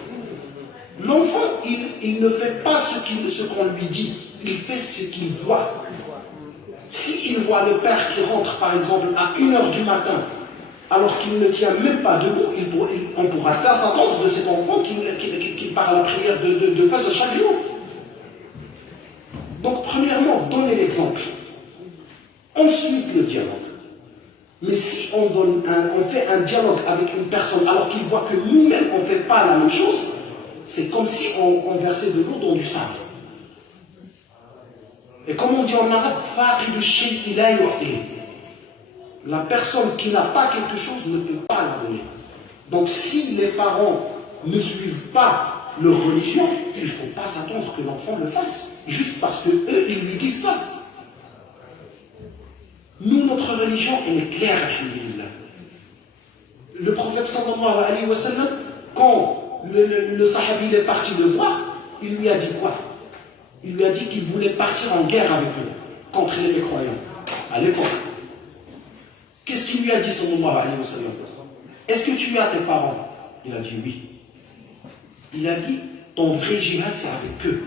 L'enfant, il ne fait pas ce qu'on lui dit, il fait ce qu'il voit. S'il voit le père qui rentre, par exemple, à 1h du matin, alors qu'il ne tient même pas debout, on ne pourra pas s'attendre de cet enfant qui part à la prière de Fajr chaque jour. Donc, premièrement, donnez l'exemple. Ensuite, le dialogue. Mais si on fait un dialogue avec une personne alors qu'il voit que nous-mêmes, on ne fait pas la même chose, c'est comme si on versait de l'eau dans du sable. Et comme on dit en arabe, la personne qui n'a pas quelque chose ne peut pas la donner. Donc si les parents ne suivent pas leur religion, il ne faut pas s'attendre que l'enfant le fasse, juste parce qu'eux, ils lui disent ça. Nous, notre religion, elle est claire, alhamdulillah. Le prophète sallallahu alayhi wa sallam, quand le sahabi est parti le voir, il lui a dit quoi? Il lui a dit qu'il voulait partir en guerre avec eux, contre les mécroyants, à l'époque. Qu'est-ce qu'il lui a dit sallallahu alayhi wa sallam, est-ce que tu as tes parents? Il a dit oui. Il a dit, ton vrai djihad c'est avec eux.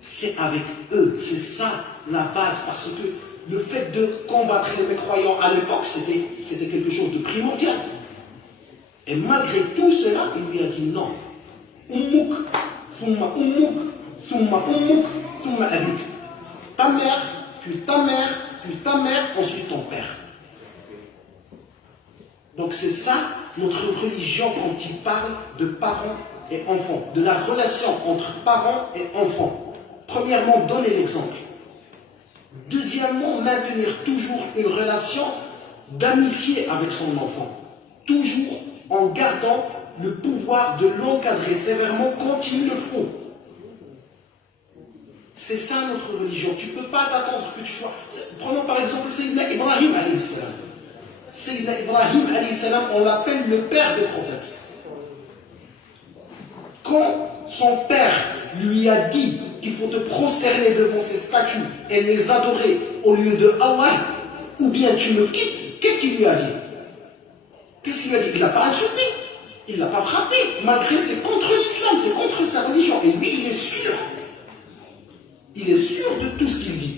C'est avec eux, c'est ça la base, parce que le fait de combattre les mécroyants à l'époque, c'était quelque chose de primordial. Et malgré tout cela, il lui a dit non. Ummuk, thumma ummuk, thumma ummuk, thumma abik. Ta mère, puis ta mère, puis ta mère, ensuite ton père. Donc c'est ça notre religion quand il parle de parents et enfants, de la relation entre parents et enfants. Premièrement, donner l'exemple. Deuxièmement, maintenir toujours une relation d'amitié avec son enfant. Toujours en gardant le pouvoir de l'encadrer sévèrement quand il le faut. C'est ça notre religion. Tu ne peux pas t'attendre que tu sois... Prenons par exemple Sayyidina Ibrahim alayhi salam. Sayyidina Ibrahim alayhi salam, on l'appelle le père des prophètes. Quand son père lui a dit qu'il faut te prosterner devant ces statues et les adorer au lieu de Allah, ou bien tu me quittes, qu'est-ce qu'il lui a dit? Qu'est-ce qu'il lui a dit? Il ne l'a pas insulté, il ne l'a pas frappé, malgré c'est contre l'islam, c'est contre sa religion. Et lui, il est sûr. Il est sûr de tout ce qu'il dit.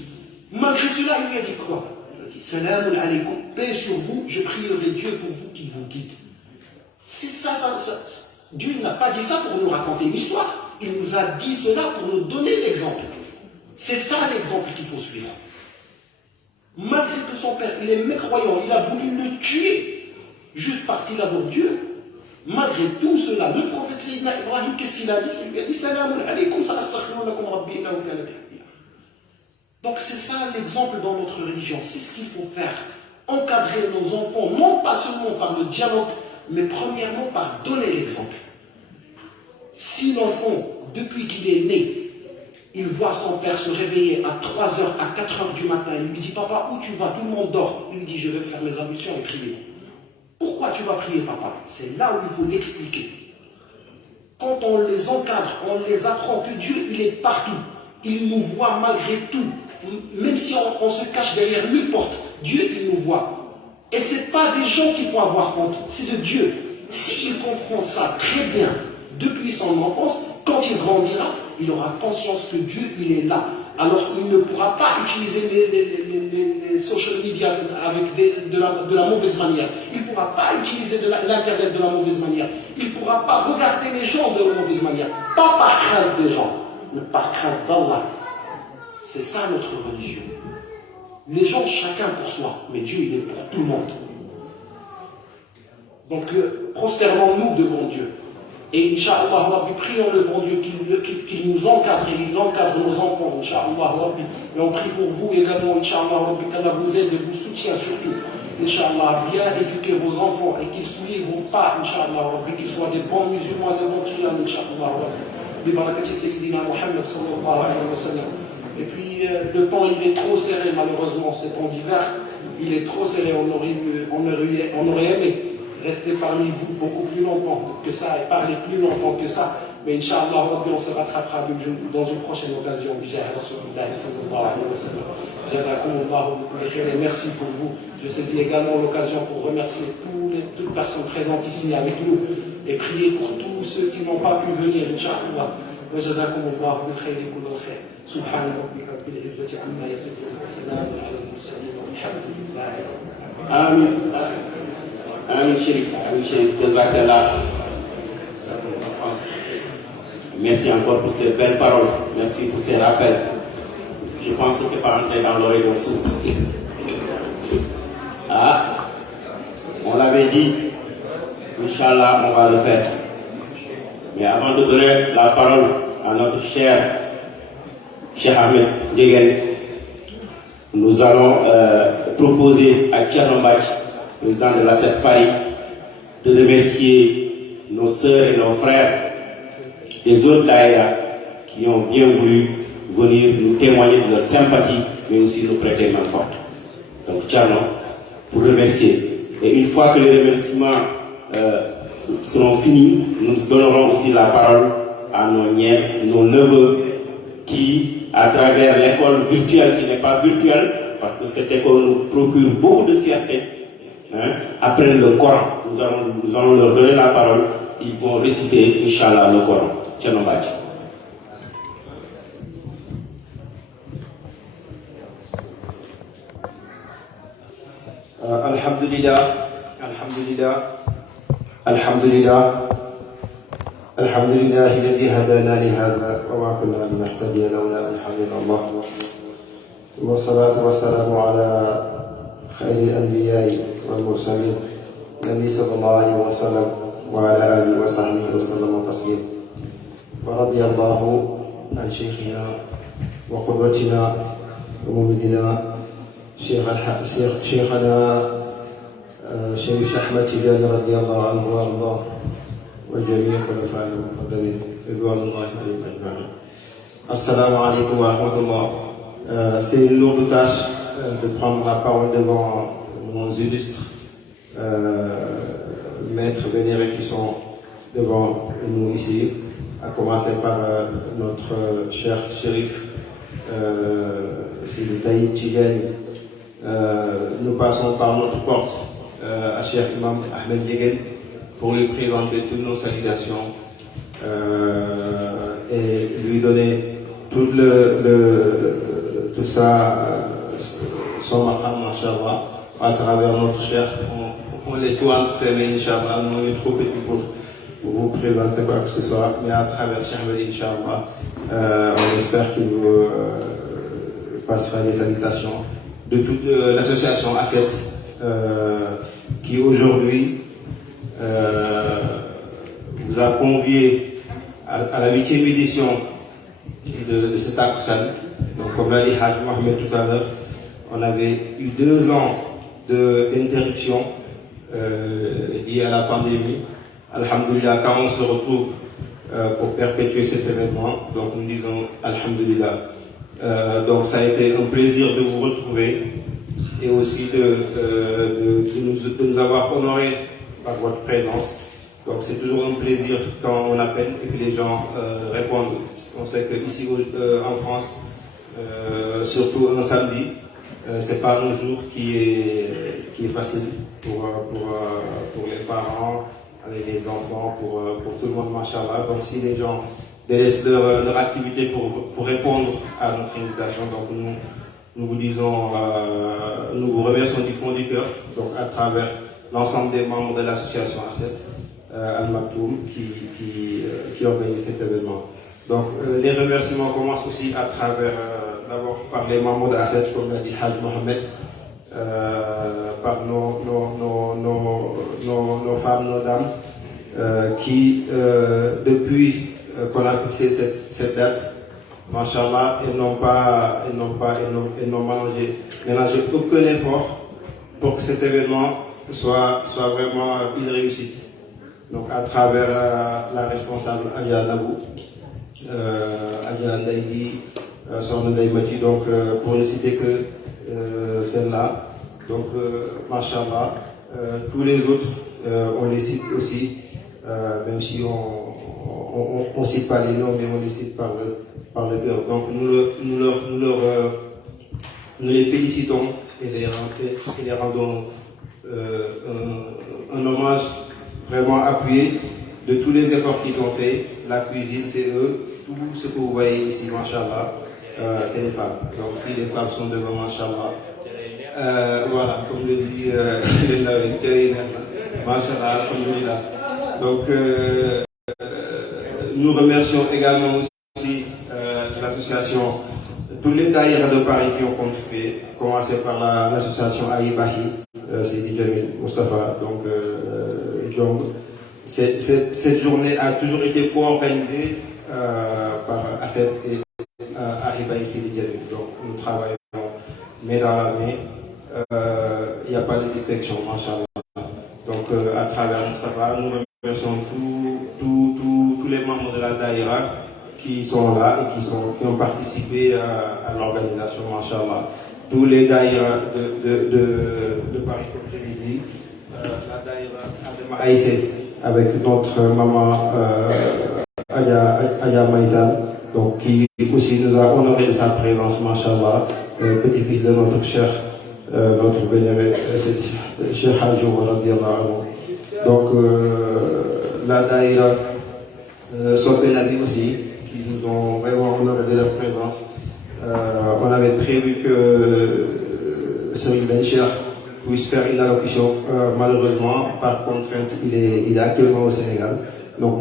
Malgré cela, il lui a dit quoi? Il a dit, Salamun alaykum, paix sur vous, je prierai Dieu pour vous qu'il vous guide. C'est ça. Dieu n'a pas dit ça pour nous raconter une histoire. Il nous a dit cela pour nous donner l'exemple. C'est ça l'exemple qu'il faut suivre. Malgré que son père, il est mécroyant, il a voulu le tuer juste parce qu'il adore Dieu. Malgré tout cela, le prophète Sayyidina Ibrahim, qu'est-ce qu'il a dit? Il lui a dit Salamun alaykum, sa'astaghfirullakum rabbi innahu kana bi. Donc c'est ça l'exemple dans notre religion. C'est ce qu'il faut faire. Encadrer nos enfants, non pas seulement par le dialogue, mais premièrement par donner l'exemple. Si l'enfant, depuis qu'il est né, il voit son père se réveiller à 3h, à 4h du matin, il lui dit, papa, où tu vas? Tout le monde dort. Il lui dit, je vais faire mes ablutions et prier. Pourquoi tu vas prier, papa? C'est là où il faut l'expliquer. Quand on les encadre, on les apprend que Dieu, il est partout. Il nous voit malgré tout. Même si on se cache derrière 1000 portes, Dieu, il nous voit. Et ce n'est pas des gens qu'il faut avoir honte, c'est de Dieu. S'il comprend ça très bien, depuis son enfance, quand il grandira, il aura conscience que Dieu, il est là. Alors il ne pourra pas utiliser les social media avec de la mauvaise manière. Il ne pourra pas utiliser l'internet de la mauvaise manière. Il ne pourra pas regarder les gens de la mauvaise manière. Pas par crainte des gens, mais par crainte d'Allah. C'est ça notre religion. Les gens, chacun pour soi, mais Dieu, il est pour tout le monde. Donc, prosternons-nous devant Dieu. Et Inch'Allah, Rabbi, prions le bon Dieu qu'il nous encadre et il encadre nos enfants, Inch'Allah, Rabbi. Et on prie pour vous également, Inch'Allah, Rabbi, qu'Allah vous aide et vous soutient surtout. Inch'Allah, bien éduquer vos enfants et qu'ils suivent vos pas, Inch'Allah, Rabbi, qu'ils soient des bons musulmans et des bons tijans, Inch'Allah, Rabbi. Bi barakati Sayyidina Muhammad sallallahu alayhi wa sallam. Et puis, le temps, il est trop serré, malheureusement, c'est temps d'hiver. Il est trop serré, on aurait aimé rester parmi vous beaucoup plus longtemps que ça et parler plus longtemps que ça. Mais Inch'Allah, on se rattrapera dans une prochaine occasion. Merci pour vous. Je saisis également l'occasion pour remercier toutes les personnes présentes ici avec nous et prier pour tous ceux qui n'ont pas pu venir, Inch'Allah. وجزاكم الله بالخير كل الخير سبحان ربك رب العزة عما يصفون وسلام على المرسلين والحمد لله آمين آمين Chérif, Jazakallah. Merci encore pour ces belles paroles, merci pour ces rappels. Je pense que ce n'est pas entré dans l'oreille d'un sourd. Ah, on l'avait dit, Inch'Allah, on va le faire. Mais avant de donner la parole à notre cher Cheikh Ahmed Ndiéguène, nous allons proposer à Thierno Mbach, président de la CEP Paris, de remercier nos sœurs et nos frères des autres daïra qui ont bien voulu venir nous témoigner de leur sympathie, mais aussi nous prêter main forte. Donc Thierno, pour remercier. Et une fois que les remerciements seront finis, nous donnerons aussi la parole à nos nièces, nos neveux, qui, à travers l'école virtuelle, qui n'est pas virtuelle, parce que cette école nous procure beaucoup de fierté. Hein. Après le Coran, nous allons leur donner la parole. Ils vont réciter, Inch'Allah, le Coran. Tcherno Badji. Alhamdulillah, alhamdulillah, alhamdulillah, alhamdulillah, الذي هدانا لهذا وما كنا لنهتدي لولا أن هدانا الله والصلاة والسلام على خير الأنبياء والمرسلين النبي صلى الله عليه وسلم وعلى آله وصحبه وسلم تسليما ورضي الله عن شيخنا وقدوتنا وممدنا شيخنا شريف أحمد تيجان رضي الله عنه وارضاه وجميع خلفائه المفضلين رضوان الله عليهم أجمعين. Assalamu alaikum wa rahmatullah. C'est une lourde tâche de prendre la parole devant nos illustres maîtres vénérés qui sont devant nous ici, à commencer par notre cher shérif Sidi Taïb Tijani. Nous passons par notre porte à Cheikh Imam Ahmed Yegen pour lui présenter toutes nos salutations et lui donner tout son maham, Inch'Allah, à travers notre cher. On les souhaite, c'est Inch'Allah, nous on est trop petits pour vous présenter quoi que ce soit, mais à travers Cheikh Ahmed, Inch'Allah, on espère qu'il vous passera les salutations de toute l'association A7 qui aujourd'hui vous a convié à la 8e édition de cet Akussan. Donc comme l'a dit Haj Mohamed tout à l'heure, on avait eu 2 ans d'interruption liée à la pandémie. Alhamdulillah, quand on se retrouve pour perpétuer cet événement, donc nous disons Alhamdulillah. Donc ça a été un plaisir de vous retrouver et aussi de nous avoir honorés par votre présence. Donc c'est toujours un plaisir quand on appelle et que les gens répondent. On sait qu'ici en France, surtout un samedi, c'est pas un jour qui est facile pour les parents, avec les enfants, pour tout le monde, machallah. Donc si les gens délaissent leur activité pour répondre à notre invitation, donc nous vous disons, nous vous remercions du fond du cœur, donc à travers l'ensemble des membres de l'association A7 Al-Maktoum qui organise cet événement. Donc les remerciements commencent aussi à travers, d'abord par les membres de A7, comme l'a dit Haj Mohamed, par nos femmes, nos dames, qui depuis qu'on a fixé cette date, Machallah, elles n'ont ménagé aucun effort pour que cet événement soit vraiment une réussite. Donc à travers la responsable Alia Nabou, Alia Ndaïdi, Sorne Daïmati, donc pour ne citer que celle-là. Donc Machallah, tous les autres, on les cite aussi, même si on ne cite pas les noms, mais on les cite par le cœur. Donc nous les félicitons et les rendons un hommage vraiment appuyé de tous les efforts qu'ils ont fait. La cuisine, c'est eux. Tout ce que vous voyez ici, Machallah, c'est les femmes. Donc si les femmes sont devant, Machallah, voilà, comme le dit Machallah, alhamdulillah. Donc nous remercions également aussi l'association, tous les daïras de Paris qui ont contribué, commencé par l'association Aïbahi, Sidi Jamil Mustafa, donc Jong. Cette journée a toujours été co-organisée par A7 et Aïbahi Sidi Jamil. Donc nous travaillons main dans la main, il n'y a pas de distinction, Machallah. Donc à travers Mustafa, nous remercions tous les membres de la Daïra qui sont là et qui ont participé à l'organisation, Machallah. Tous les Daïra de Paris, comme je l'ai dit, la Daïra Adema Aïssé, avec notre maman Aya Maïtan, donc qui aussi nous a honoré de sa présence, Machallah, petit-fils de notre cher notre vénéré Cheikh Hadj Omar radiallahu anhu. Donc la daïra Soppe Nabi aussi, qui nous ont vraiment honoré de leur présence. On avait prévu que Serigne Ben Cheikh puisse faire une allocution. Malheureusement, par contrainte, il est actuellement au Sénégal. Donc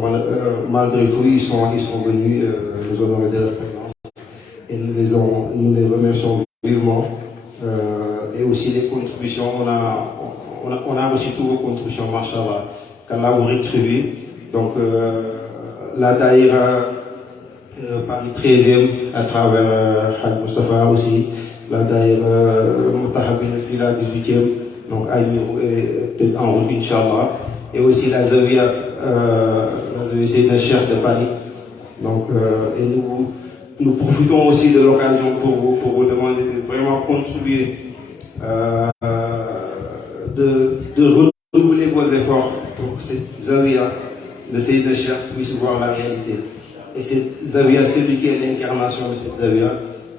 malgré tout, ils sont venus nous honorer de leur présence. Et nous les remercions vivement. Et aussi les contributions, on a reçu toutes vos contributions, machallah, qu'Allah vous rétribue. Donc la daïra Paris 13e à travers Hadj Moustapha aussi, la daïra Moutahabine Fila 18e, donc Aïmirou est en route, Inch'Allah, et aussi la Zavia Seydina Cheikh de Paris. Donc, et nous profitons aussi de l'occasion pour vous demander de vraiment contribuer, de redoubler vos efforts pour que cette Zavia de Seydina Cheikh puisse voir la réalité. Et cette Zavia, celui qui est l'incarnation de cette Zavia,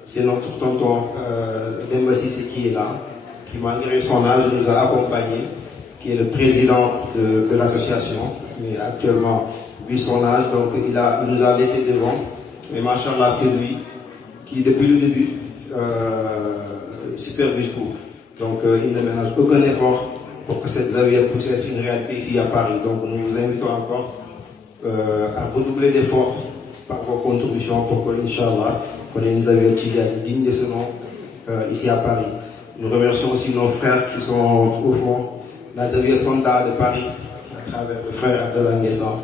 c'est notre tonton Demba Cissé qui est là, qui malgré son âge nous a accompagnés, qui est le président de l'association, mais actuellement, vu son âge, donc il nous a laissé devant. Mais machallah, c'est lui qui, depuis le début, supervise tout. Donc il ne ménage aucun effort pour que cette Zavia puisse être une réalité ici à Paris. Donc nous vous invitons encore à redoubler d'efforts par vos contributions pour que, Inch'Allah, qu'on ait une Zavia digne de ce nom ici à Paris. Nous remercions aussi nos frères qui sont au fond, la Zavia Sonda de Paris, à travers le frère Abdallah Nguessan,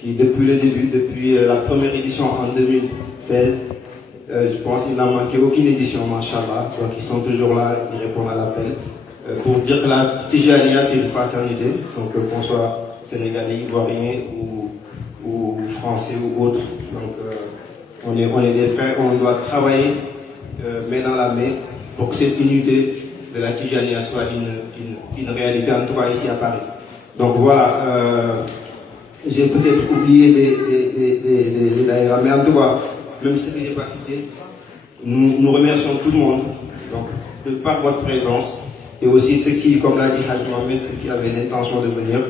qui depuis le début, depuis la première édition en 2016, je pense qu'il n'a manqué aucune édition, machallah. Donc ils sont toujours là, ils répondent à l'appel. Pour dire que la Tijaniya, c'est une fraternité, donc qu'on soit sénégalais, ivoirien ou français ou autre. Donc on est des frères, on doit travailler main dans la main pour que cette unité de la Tijaniya soit une réalité, en tout cas ici à Paris. Donc voilà, j'ai peut-être oublié des daïras, mais en tout cas, même ce que je n'ai pas cité, nous remercions tout le monde donc, de par votre présence et aussi ceux qui, comme l'a dit Hadj Mohamed, ceux qui avaient l'intention de venir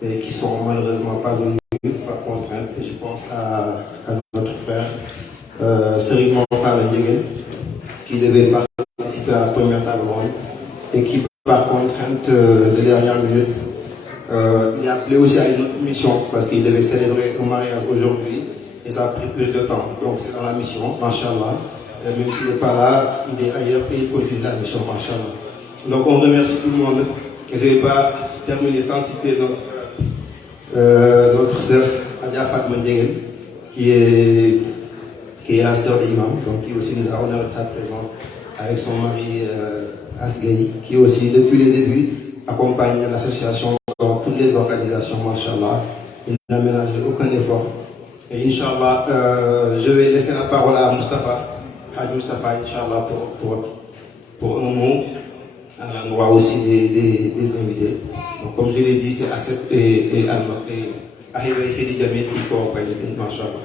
et qui ne sont malheureusement pas venus par contrainte. Et je pense à notre frère Serigne Mokhtar Ndiéguène qui devait participer à la première table ronde et qui, par contrainte de dernière minute, il est appelé aussi à une autre mission parce qu'il devait célébrer un mariage aujourd'hui et ça a pris plus de temps. Donc c'est dans la mission, machallah. Même s'il n'est pas là, il est ailleurs et il continue la mission, machallah. Donc on remercie tout le monde. Je ne vais pas terminer sans citer notre sœur Adja Fatma Ndiéguène qui est la sœur de l'imam, donc qui aussi nous a honoré de sa présence avec son mari Asgaï, qui aussi depuis le début accompagne l'association dans toutes les organisations, machallah. Il n'a ménagé aucun effort. Et Inch'Allah, je vais laisser la parole à Moustapha, Hadj Moustapha, Inch'Allah, pour un mot à l'endroit aussi des invités. Donc, comme je l'ai dit, c'est Asset et Ahibé Sidi Djamil qui co-organisent, Inch'Allah.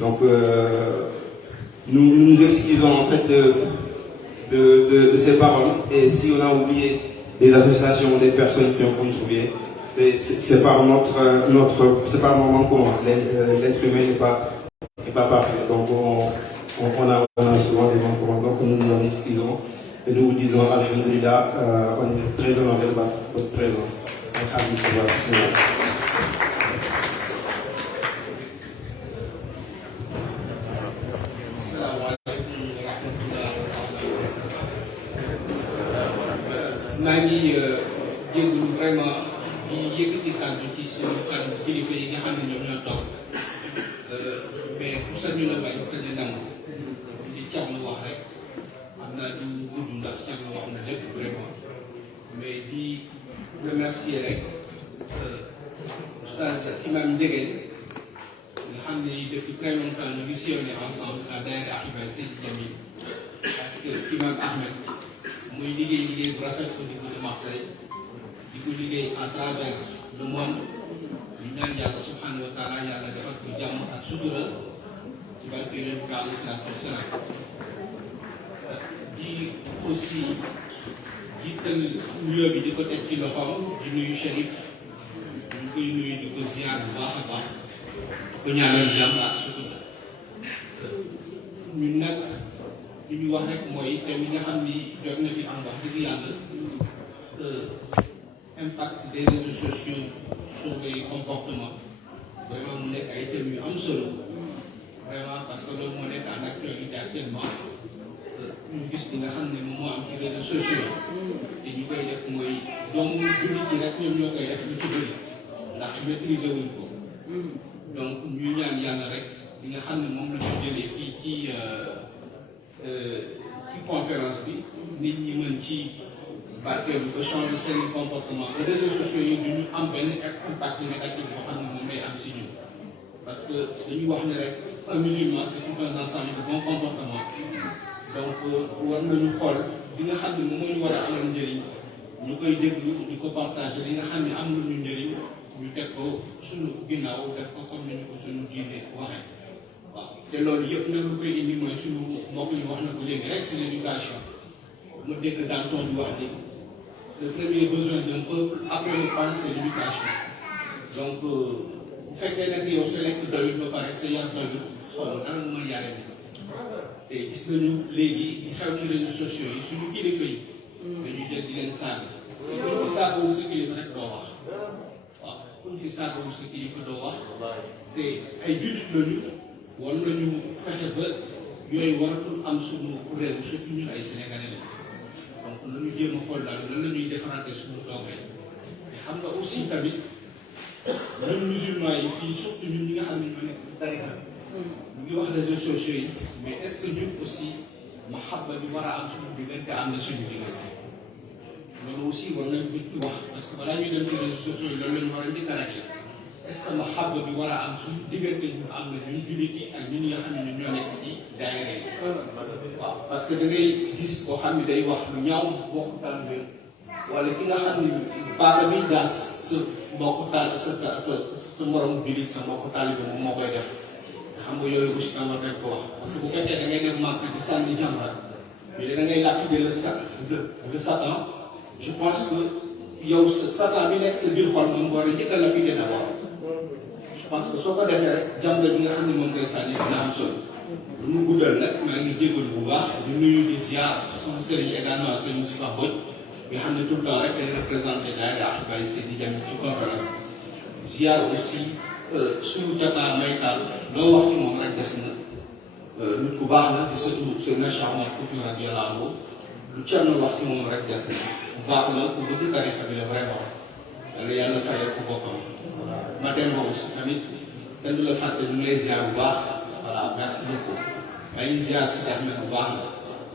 Donc, nous nous excusons en fait de ces paroles. Et si on a oublié des associations, des personnes qui ont contribué, c'est par c'est par moment commun. L'être humain n'est pas parfait. Donc on a souvent des moments communs. Donc nous nous en excusons et nous vous disons alhamdoulilah, on est très honorés de votre présence. maa ngi jégalu vraiment di yëkkati kàddu ci suñu kàddu kilifa yi nga xam ne ñoom ñoo toog mais ku sañu la bañ sañu nangu di Thierno wax rek xam naa du gudd ndax Thierno wax na lépp vraiment mais di remercier rek oustaz Imam Ndiéguène nga xam ne depuis très longtemps ñu ngi sillonné ensemble à daïra Ahibé Seydi Djamil ak Imam Ahmed muy liggéey bu rafet au niveau de Marseille di ko liggéey à travers le monde ñu ñaan yàlla subhanahu wa taala yàlla defal ko jàmm ak sutura ci barke Yonent bi alayhi salaatu wa salaam di aussi jiital nuyoo bi di ko teg ci loxoom di nuyu Chérif ñu koy nuyu di ko ziar bu baax a baax di ko ñaanal jàmm ak sutura ñun nag li ñu wax rek mooy thème yi nga xam ni jot na fi am wax dëgg yàlla impact des réseaux sociaux sur les comportements vraiment mu nekk ay thèmes yu am solo vraiment parce que loolu moo nekk en actualité actuellement ñu gis li nga xam ne moom moo am ci réseaux sociaux te ñu koy def mooy doomu jullit yi rek ñoom ñoo koy def lu ci bëri ndax maîtriser wuñ ko donc ñu ñaan yàlla rek li nga xam ne moom la ñu jëlee fii ci conférence bi nit ñi mën ci barkeelu ba changer seen comportement réseaux sociaux yi du ñu am benn impact négatif boo xam ne moom lay am si ñun parce que dañu wax ne rek un musulman c'est tout un ensemble de bon comportement donc war nañu xool li nga xam ne moom moo ñu war a amal njëriñ ñu koy déglu di ko partager li nga xam ne am nañu njëriñ ñu teg ko suñu ginnaaw def ko comme ni ñu ko suñu diine waxee waaw te loolu yëpp nag lu koy indi mooy suñu mbokk ñu wax na ko léegi rek c'est l'éducation ma dégg Danton di wax ni le premier besoin d'un peuple après le pain c'est l'éducation donc bu fekkee nag yow sa lekk doyul ba pare sa yar doyul xool nan nga mën yare ni te gis nañu léegi di xew ci réseaux sociaux yi suñu kilifa yi dañuy jël di leen saaga te kuñ fi saagawul sa kilifa rek doo wax waaw kuñ fi saagawul sa kilifa doo wax te ay jullit lañu war nañu fexe ba yooyu waratul am suñu réew surtout ñun ay sénégalais lañ donc nañu jéem a xool daal lan la ñuy defarante suñu doogay te xam nga aussi tamit ñun musulmans yi fii surtout ñun ñi nga xam ne ñoo nekk tarixa ñu ngi wax réseaux sociaux yi mais est-ce que ñun aussi mahabba bi war a am suñu diggante am na suñu diggante loolu aussi war nañ buñ ci wax parce que balaa ñuy dem ci réseaux sociaux yi loolu la ñu war a njëkk a régler est-ce que mahabba bi war a am suñu diggante ñu am na ñun jullit yi ak ñun nga xam ne ñun ñoo nekk si daayira yi waaw parce que da ngay gis koo xam ne day wax lu ñaaw bokk taalibe wala ki nga xam ne baax bi daas sa mbokk taal sa morom jullit sa mbokk taalibe moom moo koy def xam nga yooyu aussi tam war nañ ko wax parce que bu fekkee da ngay dem màkk di sànni jamra mais da ngay lapider le Satan je pense que yow sa Satan bi nekk sa biir xol moom war a njëkk a lapider d'abord je pense que soo ko defee rek jamra bi nga xam ne moom ngay sànni dina am solo lu mu guddal nag maa ngi jégalu bu baax di nuyu di ziar sama sëriñ également sëñ Moustapha Mbodj nga xam ne tout le temps rek day représenté daayira Ahibahil Seydi Djamil ci conférence bi ziar aussi suñu jataa maytaal loo wax ci moom rek des na nit ku baax la di surtout Seydina Cheikh Ahmed Fouti radiyallahu anhu lu Thierno wax ci moom rek des na ku baax la ku bëgg tarixa bi la vraiment danga yàlla fayal ko boppam ma dem ba aussi tamit kenn du la fàtte ñu lay ziar bu baax voilà merci beaucoup maa ngi ziar si Ahmed bu baax la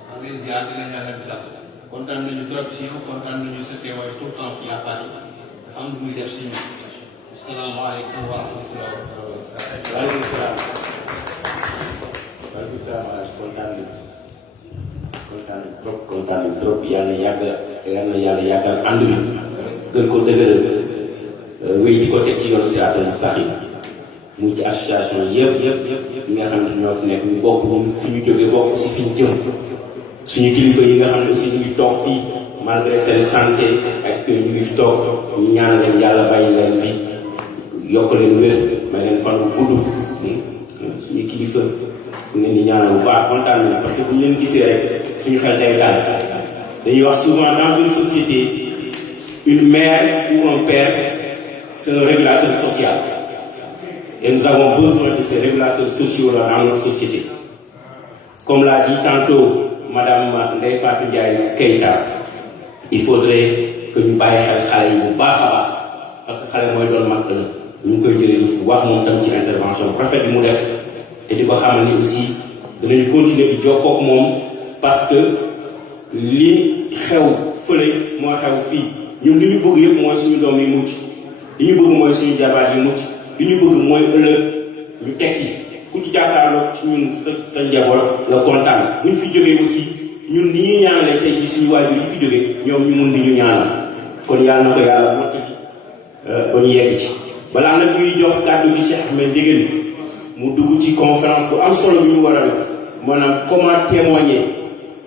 maa ngi lay ziar dina ñaanal di daf kontaan nañu trop si yow kontaan nañu sa teewaay tout le temps fii à Paris dafa am lu muy def si ñun asalaamaaleykum wa rahmatulah. waaleykum salaam. waaleykum salaam kontaan nañu trop yal na yàlla yàggal ànd bi gën ko dëgëral wéy di ko teg ci yoonu siraatal mustaqim muy ci association yëpp yi nga xam ne ñoo fi nekk ñu bokk fi ñu jógee bokk si fi ñu jëm suñu kilifa yi nga xam ne aussi ñu ngi toog fii malgré seen santé ak ñu ngi fi toog ñu ñaan leen yàlla bàyyi leen fii yokk leen wér may leen fan bu gudd suñu kilifa ñu leen di ñaanal bu baax kontaan nañu parce que bu ñu leen gisee rek suñu xel day daal dañuy wax souvent dans une société une mère ou un père c'est un régulateur social et nous avons besoin de ces régulateurs sociaux là dans notre société comme l'a dit tantôt Madame Ndeye Fatou Ndiaye Keïta il faudrait que ñu bàyyi xel xale yi bu baax a baax parce que xale mooy doon mag ëllëg ñu ngi koy jëlee lu wax moom tam ci intervention rafet bi mu def te di ko xamal ni aussi danañu continuer di jokkoo ak moom parce que li xew fële moo xew fii ñun li ñu bëgg yëpp mooy suñu doom yi mucc li ñu bëgg mooy suñu jabaat yi mucc li ñu bëgg mooy ëllëg ñu tekki ku ci jàkkaarloo ci ñun sa njaboot nga kontaan bu ñu fi jógee aussi ñun ni ñuy ñaanalee tey ji suñu waajur yi fi jógee ñoom ñu mun di ñu ñaanal kon yàlla na ko yàlla mottali ba ñu yegg ci balaa nag ñuy jox kàddu gi Cheikh Ahmed Ndieguene mu dugg ci conférence bu am solo bi ñu war a def maanaam comment témoigner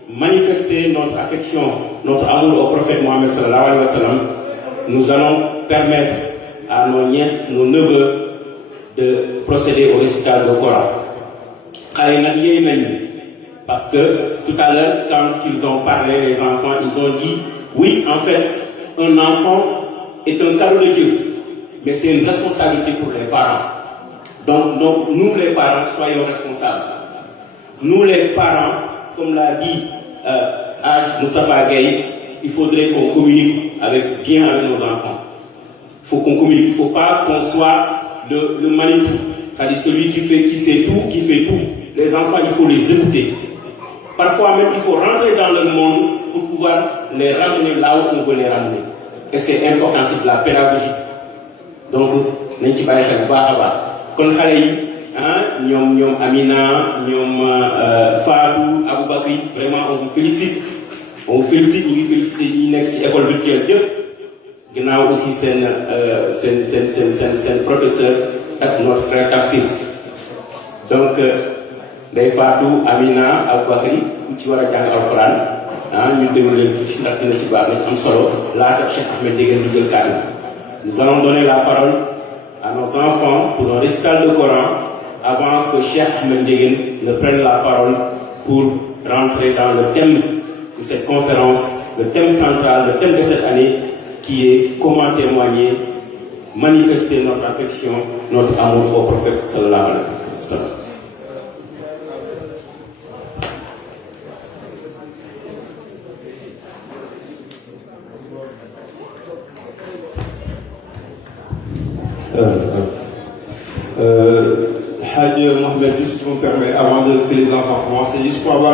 manifester notre affection, notre amour au prophète Mohammed sallallahu alayhi wa sallam, nous allons permettre à nos nièces, nos neveux de procéder au récital du Coran. Parce que tout à l'heure, quand ils ont parlé, les enfants, ils ont dit, oui, en fait, un enfant est un cadeau de Dieu, mais c'est une responsabilité pour les parents. Donc nous les parents, soyons responsables. Nous les parents, comme l'a dit Moustapha Gueye, il faudrait qu'on communique bien avec nos enfants. Il faut qu'on communique, il ne faut pas qu'on soit le Manitou, c'est-à-dire celui qui sait tout, qui fait tout. Les enfants, il faut les écouter. Parfois même, il faut rentrer dans le monde pour pouvoir les ramener là où on veut les ramener. Et c'est important, c'est de la pédagogie. Donc, nous avons ñom Amina, ñom Fadou, Aboubakri, vraiment on vous félicite. On vous félicite, nous félicitons l'école virtuelle yëpp. Ginnaaw aussi sen professeur ak notre frère Tafsir. Donc day Fadou, Amina, Aboubakri ku ci wara jàng alcorane ñu déglu leen tuuti ndax dina ci baax nañ am solo laata Cheikh Ahmed Ndieguene dugal kàddu. Nous allons donner la parole à nos enfants pour un récital de Coran avant que Cheikh Ahmed Ndieguene ne prenne la parole pour rentrer dans le thème de cette conférence, le thème central, le thème de cette année qui est comment témoigner, manifester notre affection, notre amour au prophète sallallahu alayhi wa sallam. Hadj Mohamed, si tu me permets, avant que les enfants commencent, juste pour avoir